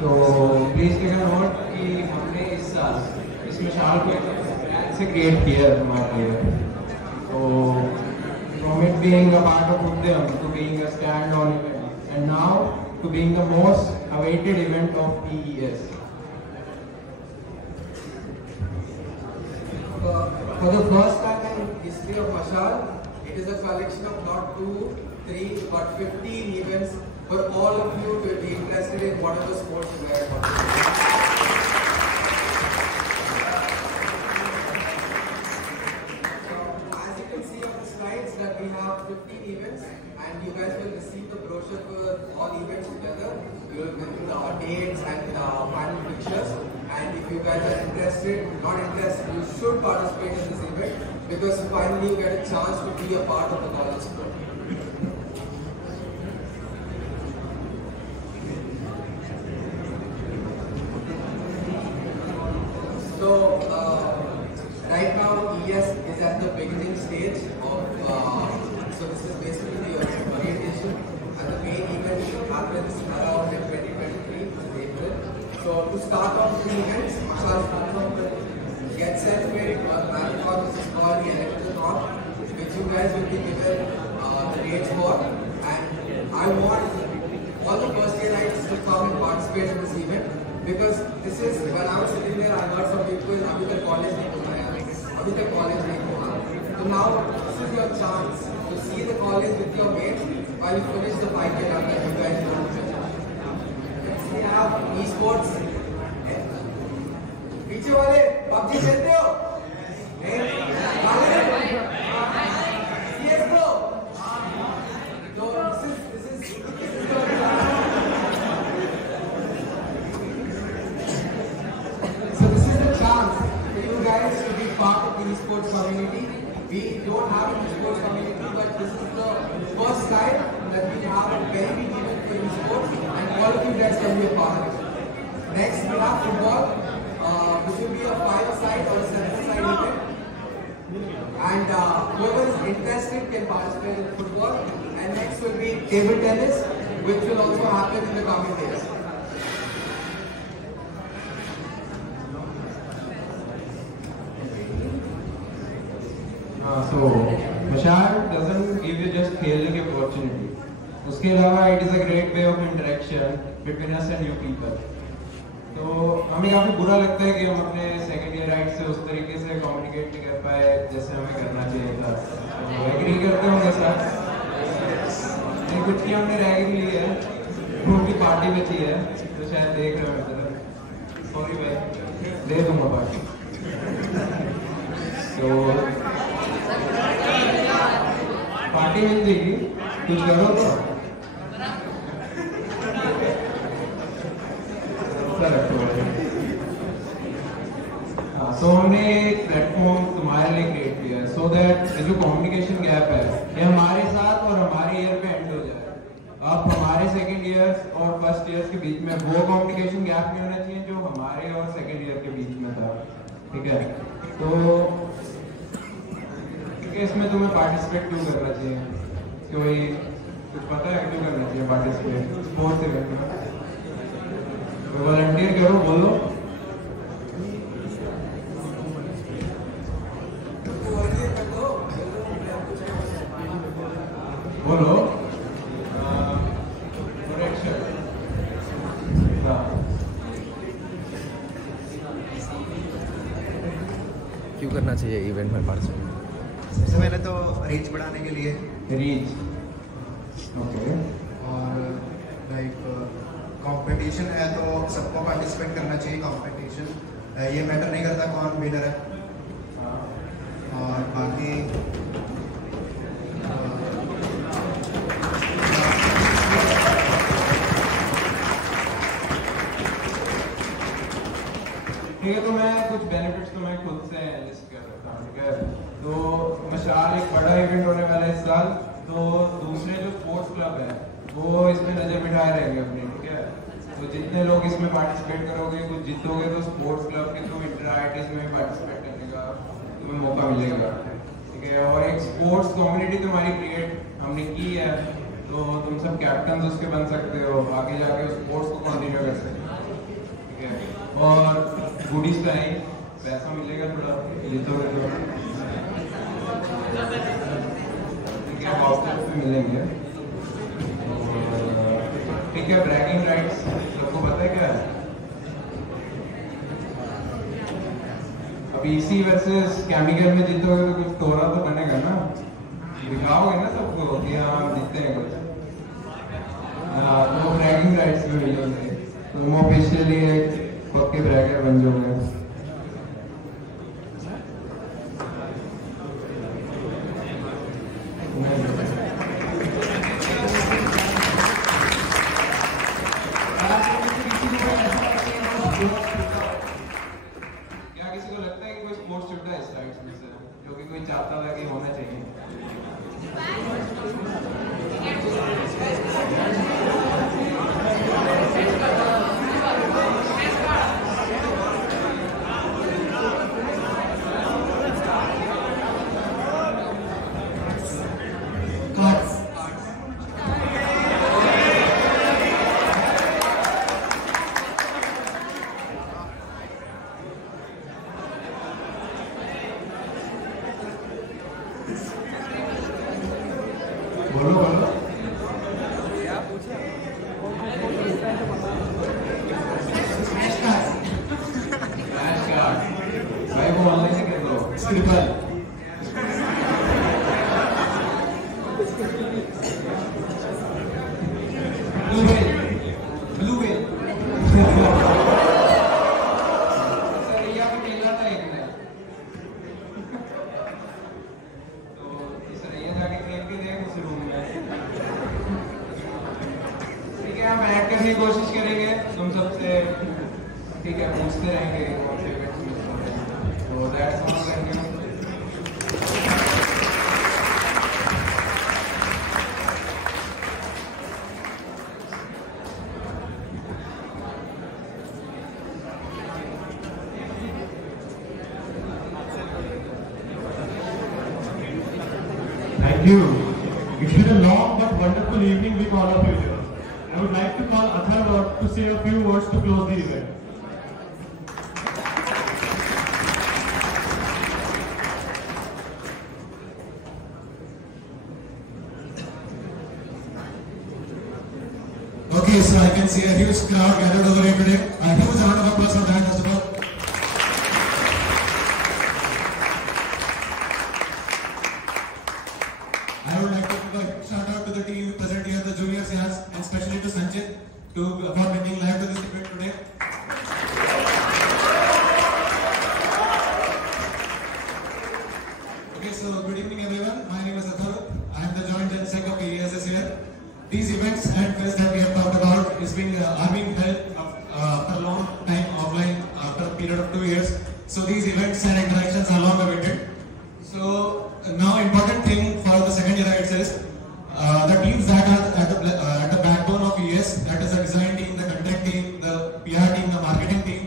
तो please take a note कि हमने इस साल इस मशाल को एक से क्रिएट किया है हमारे लिए. तो from it being a part of Udyam to being a stand-on event, and now to being the most awaited event of PES. For the first time in history of Mashal, it is a collection of not 2, 3, but 15 events for all of you to be interested in whatever sports you are. As you can see on the slides that we have 15 events, and you guys will receive the brochure for all events together. We will give you the dates and final pictures. And if you guys are interested, not interested, you should participate in this event, because finally you get a chance to be a part of the college sport. So right now ES is at the beginning stage of, so this is basically the orientation, and the main event happens around in 2023 April. So to start off the events, Mashal starts off with Get Set Fit, or marathon, which is called the Electrothon, which you guys will be given the dates for. And I want all the first yearites to come and participate in this event, because this is, when I was sitting there, I heard some people, Abhi tak college nahi hua hai, Abhi tak college nahi hua. So now this is your chance to see the college with your mates while you finish the 5K run that you guys do. We have esports. पीछे वाले PUBG खेलते हो? CS:GO. So this is the chance for you guys to be part of the esports community. We don't have an esports community, but this is the first time that we have a very big event for esports, and all of you guys can be a part of it. Next, we have football, which will be a 5-a-side or a 7-a-side event. And whoever is interested can participate in football. And next will be table tennis, which will also happen in the coming days. So Mashal doesn't give you just खेलने की opportunity. उसके अलावा it is a great way of interaction between us and you people. तो हमें काफी बुरा लगता है कि हम अपने सेकंड ईयर राइट से उस तरीके से कम्युनिकेट नहीं कर पाए जैसे हमें करना चाहिए था. तो एग्री करते होंगे सर? नहीं, कुछ की हमने रैगिंग ली है, ग्रुप की पार्टी बची है, तो शायद देख रहे हो मेरे तरफ. सॉरी भाई, दे दूंगा पार्टी. तो पार्टी मिल जाएगी, कुछ करो तो. तो हमने एक प्लेटफॉर्म तुम्हारे लिए क्रिएट किया है, सो दैट जो कम्युनिकेशन गैप है ये हमारे साथ और हमारे ईयर पे एंड हो जाए. अब हमारे सेकंड ईयर्स और फर्स्ट ईयर्स के बीच में वो कम्युनिकेशन गैप नहीं होना चाहिए जो हमारे और सेकंड ईयर के बीच में था. ठीक है, तो इसमें तुम्हें पार्टिसिपेट क्यों करना चाहिए? कोई कुछ पता है क्यों करना चाहिए पार्टिसिपेट स्पोर्ट्स इवेंट में? वॉलंटियर करो, बोलो। बोलो। क्यों करना चाहिए इवेंट में पार्टिसिपेट? सबसे पहले तो रीच बढ़ाने के लिए। Reach, okay. और लाइक कंपटीशन है तो सबको पार्टिसिपेट करना चाहिए। कंपटीशन ये मैटर नहीं करता कौन विनर है। और बाकी ठीक है, तो मैं कुछ बेनिफिट्स तो मैं खुद से लिस्ट कर सकता हूँ, ठीक है। तो मशाल एक बड़ा इवेंट होने वाला है इस साल, तो दूसरे जो स्पोर्ट्स क्लब है वो इसमें नजर बिठाए रहेंगे अपनी, ठीक है। तो जितने लोग इसमें पार्टिसिपेट करोगे, कुछ जीतोगे, तो स्पोर्ट्स क्लब के थ्रू इंटर आईआईटीज में पार्टिसिपेट करने का तुम्हें मौका मिलेगा, ठीक है। और एक स्पोर्ट्स कम्युनिटी तुम्हारी क्रिएट हमने की है, तो तुम सब कैप्टन उसके बन सकते हो, आगे जाके स्पोर्ट्स को कंटिन्यू कर सकते हो, ठीक है। और गुडीज टाइम पैसा मिलेगा थोड़ा जीतोगे तो, ठीक है, वाउचर्स भी मिलेंगे, ठीक है। ब्रैगिंग राइट्स सबको पता है क्या है? अब इसी वर्सेस केमिकल में जीतोगे तो कुछ तोड़ा तो बनेगा ना, दिखाओगे ना सबको कि हाँ हम जीतते हैं कुछ। तो ब्रैगिंग राइट्स भी मिलेंगे, तुम ऑफिशियली एक पक्के ब्रैगर बन जाओगे। क्या किसी को लगता है कि कोई स्पोर्ट्स छूटा है इस साइड में से, जो कि कोई चाहता था कि होना चाहिए? बोलो बोलो। भाई वो ऑनलाइन ही कर दो। स्क्रिपल ब्लू व्हेल सरैया को खेलना था एक ने, तो सरैया जाके खेल के देख उस रूम में, ठीक है। हम ऐड करने की कोशिश करेंगे तुम सबसे, ठीक है, पूछते रहेंगे कौन से इवेंट्स मिस हो रहे हैं, तो that's all, thank you. Thank you. It's been a long but wonderful evening with all of you here. I would like to call Atharva to say a few words to close the event. Okay, so I can see a huge crowd gathered over here today. A huge round of applause for that, first of all. I would like to give a shout out to the team present here, the junior seniors, and especially to Sanjit for bringing life to this event today. Okay, so good evening everyone. My name is Atharva. I am the Joint Gen Sec of ESS here. These events and fests that we have talked about are being held after a long time offline, after a period of 2 years. So these events and interactions are long awaited. So now important thing for the second year is the teams that are at the backbone of ES, that is the design team, the content team, the PR team, the marketing team,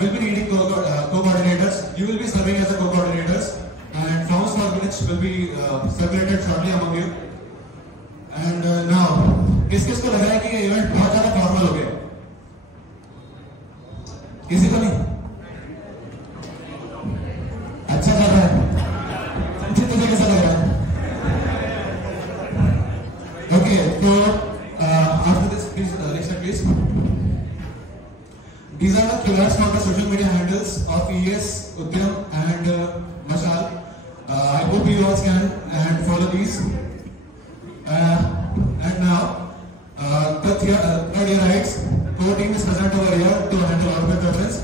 will be needing co-coordinators. You will be serving as the co-coordinators, and forms for which will be circulated shortly among you. And now, किस-किस को लग रहा है कि ये event बहुत ज़्यादा formal हो गया? किसी को नहीं? अच्छा चल रहा है? संचित तुझे कैसा लग रहा है? Okay, so after this, please next slide, please. These are the pillars for the social media handles of ES, Udyam, and Mashal. I hope you all scan and follow these. And now, the third year rights, core team is present over here to handle all the questions.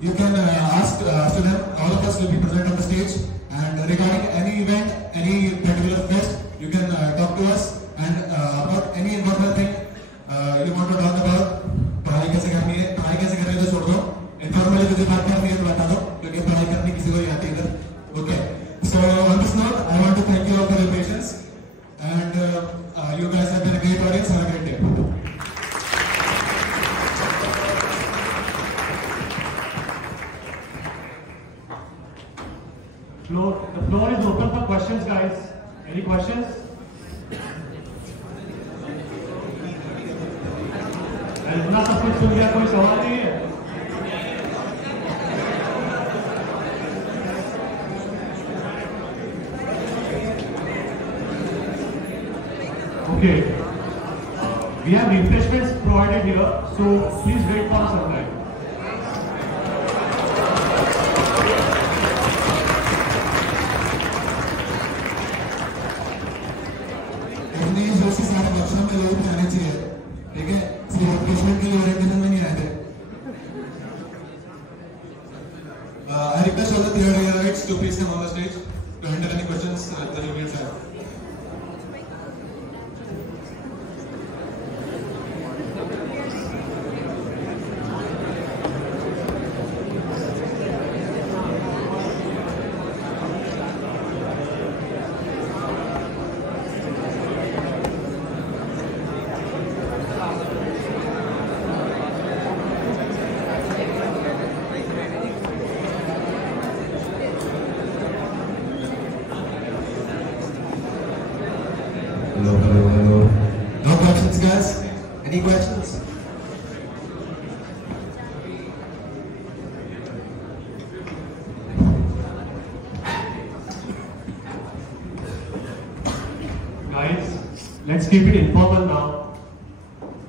You can ask to them. All of us will be present on the stage. And regarding any event, any particular fest, you can talk to us. And about any important thing you want to talk about, पढ़ाई कैसे करनी है, पढ़ाई कैसे करनी है तो छोड़ दो. Informally किसी बात करनी है तो बता दो, क्योंकि पढ़ाई करनी किसी को नहीं आती इधर. Okay. So on this note, I want to thank you all for your patience, and you guys have been a great audience. Have a great day. The floor is open for questions, guys. Any questions? इतना सब कुछ सुन लिया, कोई सवाल नहीं है? Okay. We have refreshments provided here, so please wait for some time. I request all the third yearites to please come on the stage to handle any questions that the juniors have. Hello. No questions, guys? Any questions? Guys, let's keep it informal now.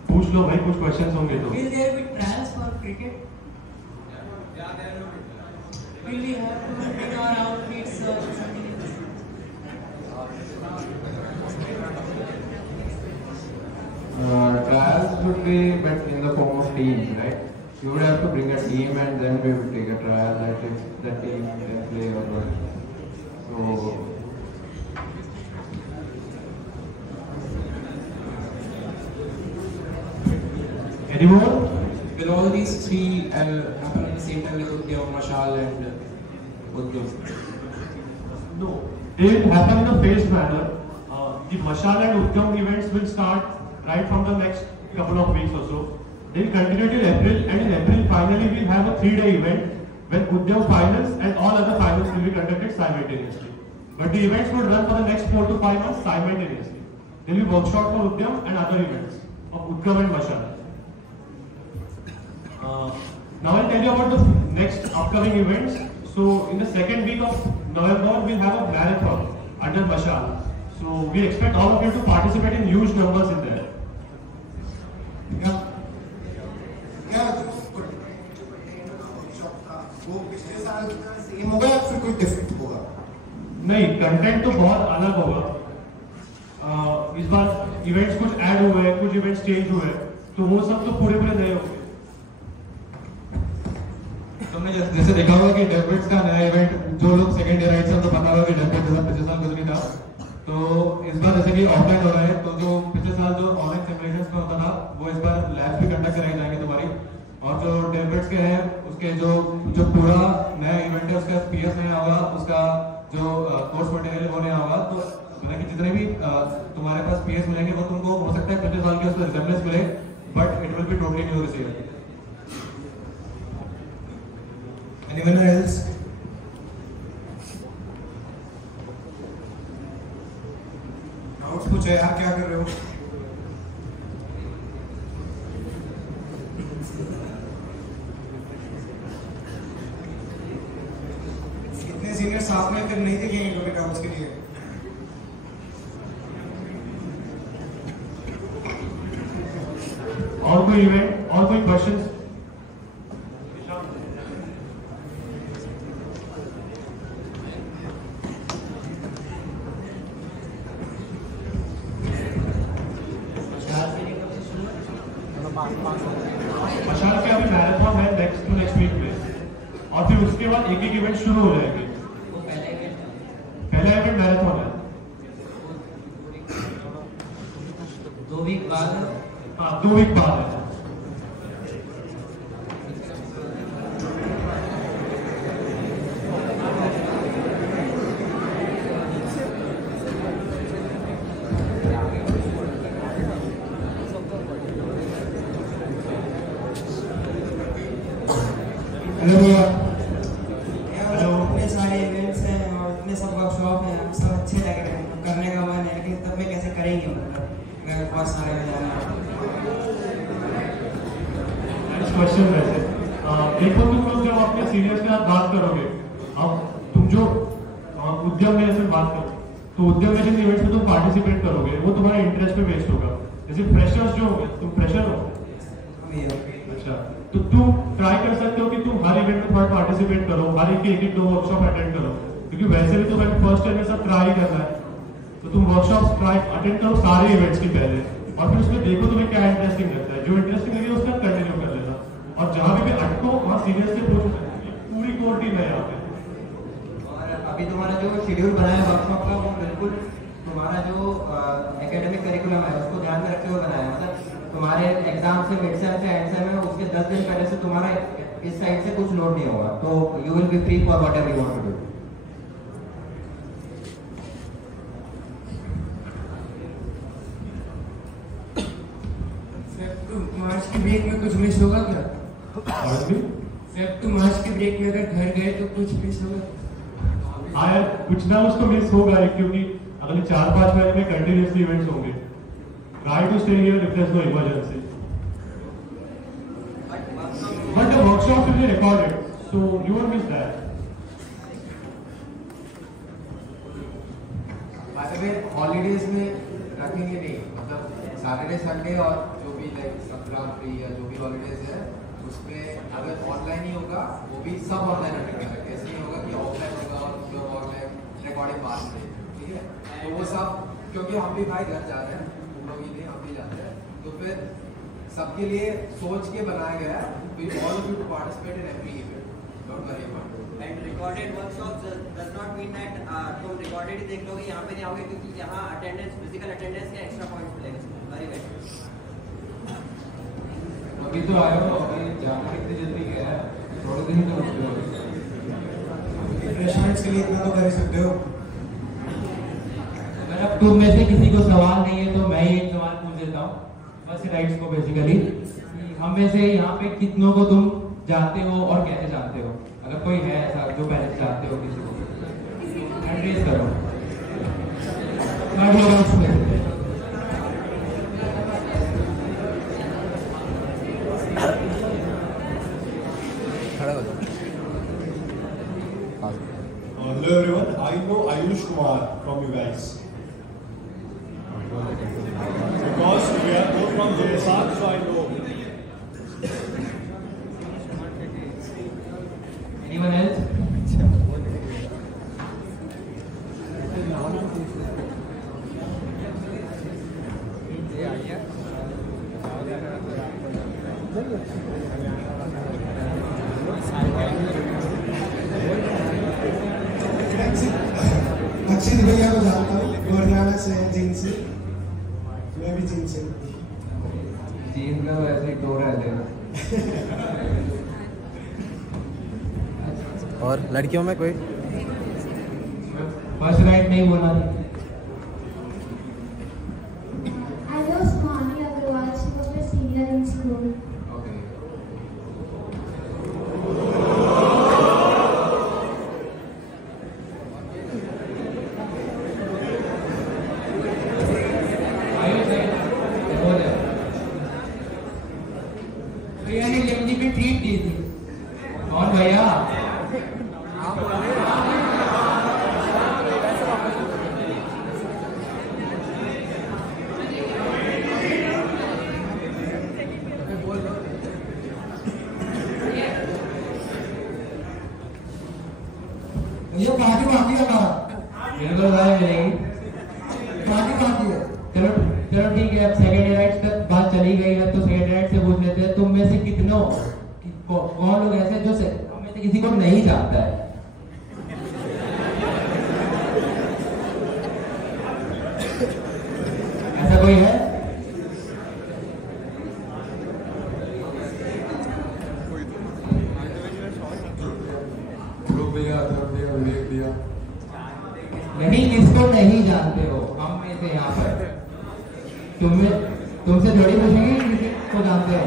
पूछ लो भाई, कुछ questions होंगे तो. Will there be trials for cricket? Will we have to bring our outfits or something else? Trials would be, but in the form of teams, right? You would have to bring a team and then we would take a trial that if the team can play or not. So, any more? Will all these three happen at the same time, like Udyam, Mashal, and Udyam? No, they will happen in a phased manner. The Mashal and Udyam events will start right from the next couple of weeks or so. They will continue till April, and in April finally we will have a 3-day event when Udyam finals and all other finals will be conducted simultaneously. But the events would run for the next 4 to 5 months simultaneously. There will be workshop for Udyam and other events of Udyam and Mashal. Now I'll tell you about the next upcoming events. So in the second week of November, we'll have a marathon under Mashal. So we expect all of you to participate in huge numbers in there. वो पिछले साल का same होगा या फिर कोई different होगा? नहीं, कंटेंट तो बहुत अलग होगा. इस बार इवेंट्स कुछ ऐड हुए हैं, कुछ इवेंट्स चेंज हुए हैं, तो वो सब तो पूरे नए होंगे. तुमने जैसे देखा होगा कि डेविड्स का नया इवेंट, जो लोग सेकंड ईयर आए थे उनको पता होगा कि डेविड जैसा पिछले साल कुछ नहीं था. तो इस बार जैसे कि ऑफलाइन हो रहा है, तो जो पिछले साल जो ऑनलाइन सिमुलेशंस में होता था, वो इस बार लैब्स भी कंडक्ट कराए जाएंगे तुम्हारी. और जो डेविड्स के हैं, उसके जो पूरा नया इवेंट है, उसका पीएस नया होगा, उसका जो कोर्स मटेरियल वो नया होगा. तो मतलब कि जितने भी तुम्हारे पास पीएस मिलेंगे वो तुमको हो सकता है पिछले साल के उसमें रिजेम्बलेंस मिले, but it will be totally new this year. Anyone else? पूछा यार क्या कर रहे हो? इतने सीनियर साथ में फिर नहीं दिखेंगे कभी कागज के लिए। और कोई इवेंट और कोई क्वेश्चंस? मशाल के अभी मैराथन है नेक्स्ट वीक में, और फिर उसके बाद एक एक इवेंट शुरू हो जाएंगे। पहला इवेंट मैराथन है 2 वीक बाद। हाँ 2 वीक बाद है। इतने सारे इवेंट्स हैं और इतने सब वर्कशॉप हैं, हम सब अच्छे लग रहे हैं, करने का मन है, लेकिन तब में कैसे करेंगे? मतलब बहुत सारे हो जाना। क्वेश्चन वैसे देखो, तुम लोग जब अपने सीनियर्स के साथ बात करोगे, अब तुम जो उद्यम में से बात करो, तो उद्यम में जिन इवेंट्स में तुम पार्टिसिपेट करोगे वो तुम्हारे इंटरेस्ट पे बेस्ड होगा। जैसे फ्रेशर्स जो होंगे, तुम फ्रेशर हो? अच्छा, तो तुम ट्राई कर सकते हो कि तुम हर इवेंट में थोड़ा पार्टिसिपेट करो, हर एक 2 वर्कशॉप अटेंड करो, क्योंकि वैसे भी तुम्हें फर्स्ट ईयर में सब ट्राई करना है। तो तुम वर्कशॉप ट्राई अटेंड करो सारे इवेंट्स की पहले, और फिर उसमें देखो तुम्हें क्या इंटरेस्टिंग लगता है। जो इंटरेस्टिंग लगे उसका कंटिन्यू कर लेना, और जहाँ भी अटको वहाँ सीनियर्स से पूछ। पूरी कोर टीम है यहाँ पे। और अभी तुम्हारा जो शेड्यूल बना है वर्कशॉप का, वो बिल्कुल तुम्हारा जो एकेडमिक करिकुलम है उसको ध्यान में रखते हुए बनाया है। मतलब तुम्हारे एग्जाम से मिड सेम से एंड सेम है, उसके 10 दिन पहले से तुम्हारा इस साइड से कुछ लोड नहीं होगा, तो you will be free for whatever you want to do. March की ब्रेक में कुछ मिस होगा क्या? फेब टू मार्च की ब्रेक में अगर घर गए तो कुछ मिस होगा? हाँ यार, कुछ ना कुछ तो मिस होगा ही, क्योंकि अगले 4-5 महीने में कंटिन्यूसली इवेंट्स होंगे। Try to stay here if there's no emergency. But the workshop will be recorded, so you won't miss that. By the way, holidays में रखेंगे नहीं, मतलब सैटरडे संडे और जो भी लाइक संक्रांति या जो भी हॉलीडेज है उसमें अगर ऑनलाइन ही होगा वो भी सब ऑनलाइन रखेंगे। ऐसे नहीं होगा कि ऑफलाइन होगा और जो ऑनलाइन रिकॉर्डिंग बाद में, ठीक है? तो वो सब, क्योंकि हम भी भाई घर जा रहे हैं, तो फिर सबके लिए सोच के बनाया गया है। We all of you to participate in every event. Don't worry about it. And recorded workshops does not mean that तुम recorded ही देख लोगे, यहाँ पे नहीं आओगे, क्योंकि यहाँ attendance, physical attendance के extra points मिलेंगे। Very well. अभी तो आया हो, अभी जाना कितनी जल्दी गया है, थोड़े दिन तो रुक जाओ। रिफ्रेशमेंट्स के लिए इतना तो कर ही सकते हो। अगर अब तुम में से किसी को सवाल नहीं है तो मैं ही एक सवाल पूछ देता हूँ बस राइट्स को। बेसिकली हम में से यहाँ पे कितनों को तुम जानते हो और कैसे जानते हो? अगर कोई है ऐसा जो पहले से जानते हो किसी को, हैंड रेज करो। Hello everyone, I know Ayush Kumar from you guys. Because we are both from JSR, so I know. Anyone else? अक्षित भैया को जानता हूँ, गोरनाना से, जीन से। मैं भी जीन से। जीन का वैसे ही टोरा है। और लड़कियों में कोई फर्स्ट राइट नहीं बोला। I know Swami Agarwal, she was my senior in school. की थी। कौन भैया? ये पार्टी बाकी है ना? बिल्कुल भाई मिलेगी। पार्टी बाकी है। चलो चलो ठीक है, अब सेकेंड राइट तक बात चली गई है तो सेकेंड राइट से पूछ लेते हैं, तुम में से कितनों कौन लोग ऐसे जो हम में से किसी को नहीं जानता है? ऐसा कोई है? नहीं, किसको नहीं जानते हो हम में से यहाँ पर? तुमसे थोड़ी पूछेंगे किसी को जानते हो।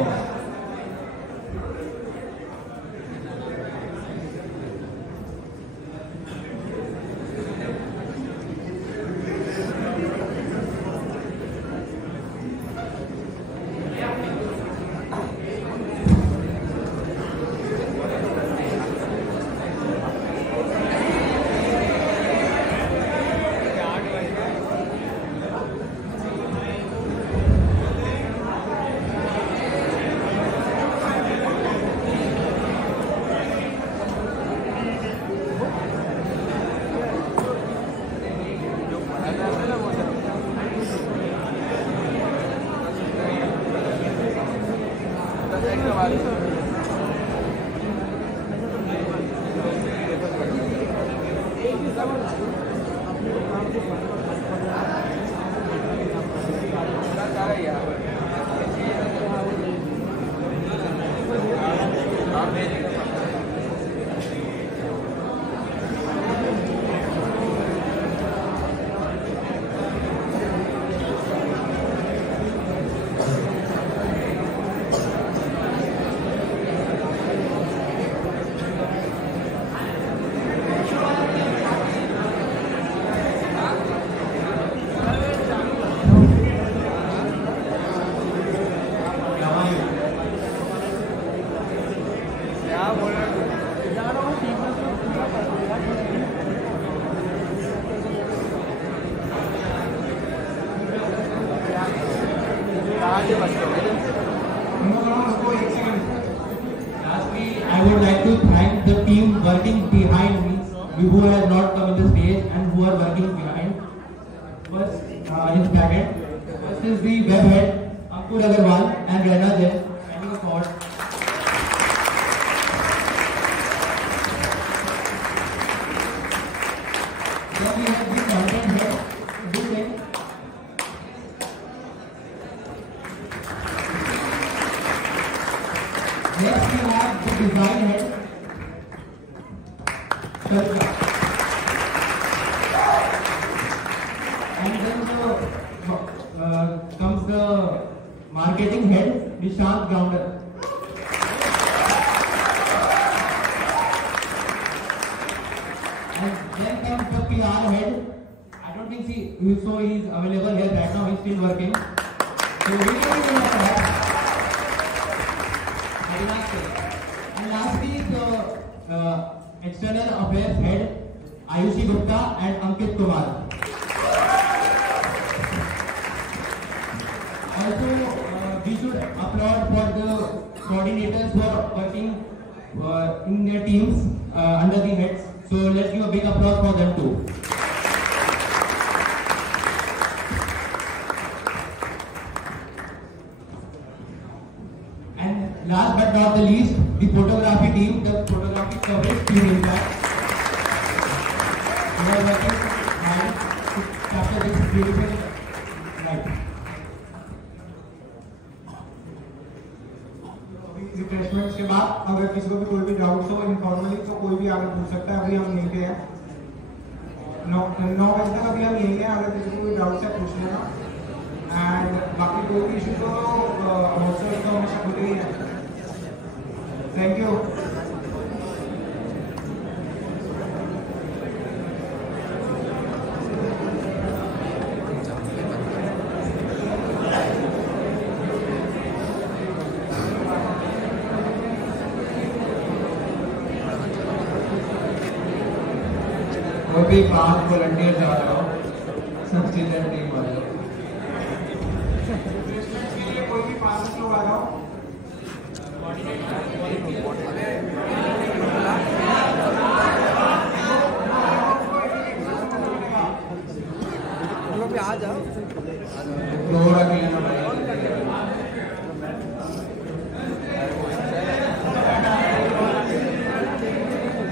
I would like to thank the team working behind me, who has not come on the stage and who are working behind. First, his bracket. First is the web head, Ankur Agarwal and Rena Jain. Standing up forward. Then we have the content head, Duke. Next we have the design head, Sarika. And then comes the marketing head, Nishant Gounder. And then comes the PR head. I don't think he is available here right now. He's still working. So we will give that. And lastly, the external affairs head, Ayushi Gupta and Ankit Kumar. Also, we should applaud for the coordinators who are working in their teams under the heads. So let's give a big applause for them too. And last but not the least, the photography team, the photography coverage team in fact. We are working hard to capture this beautiful light. Refreshments के बाद अगर किसी को भी कोई भी doubts हो informally तो कोई भी आगे पूछ सकता है। अभी हम यहीं पे हैं 9 बजे तक अभी हम यहीं हैं। अगर किसी को कोई डाउट्स है पूछ लेना। एंड बाकी कोई भी इशू तो हॉस्टल तो हमेशा खुले ही है। Thank you. भी 5 वॉलंटियर जा रहा हूँ सब चिल्ड्रन टीम वाले। के लिए कोई भी 5 लोग आ रहा हूँ। आ जाओ थोड़ा खेलना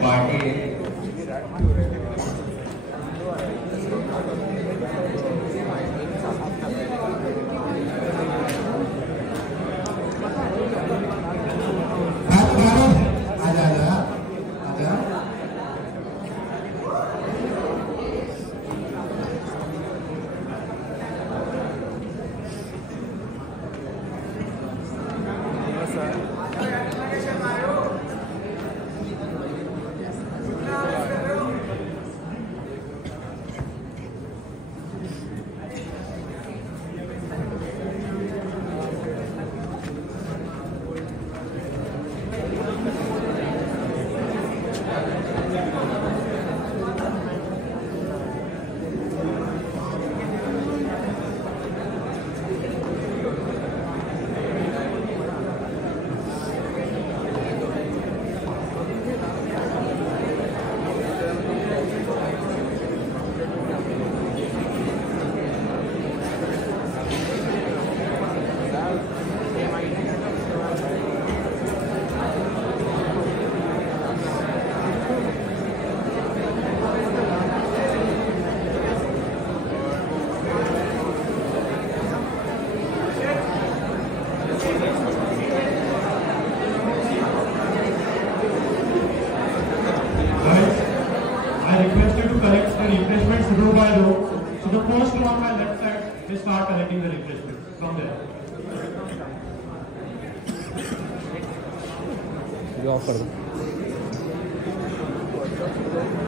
party row by row. So the first row on my left side, we start collecting the refreshments from there. Of कर दो।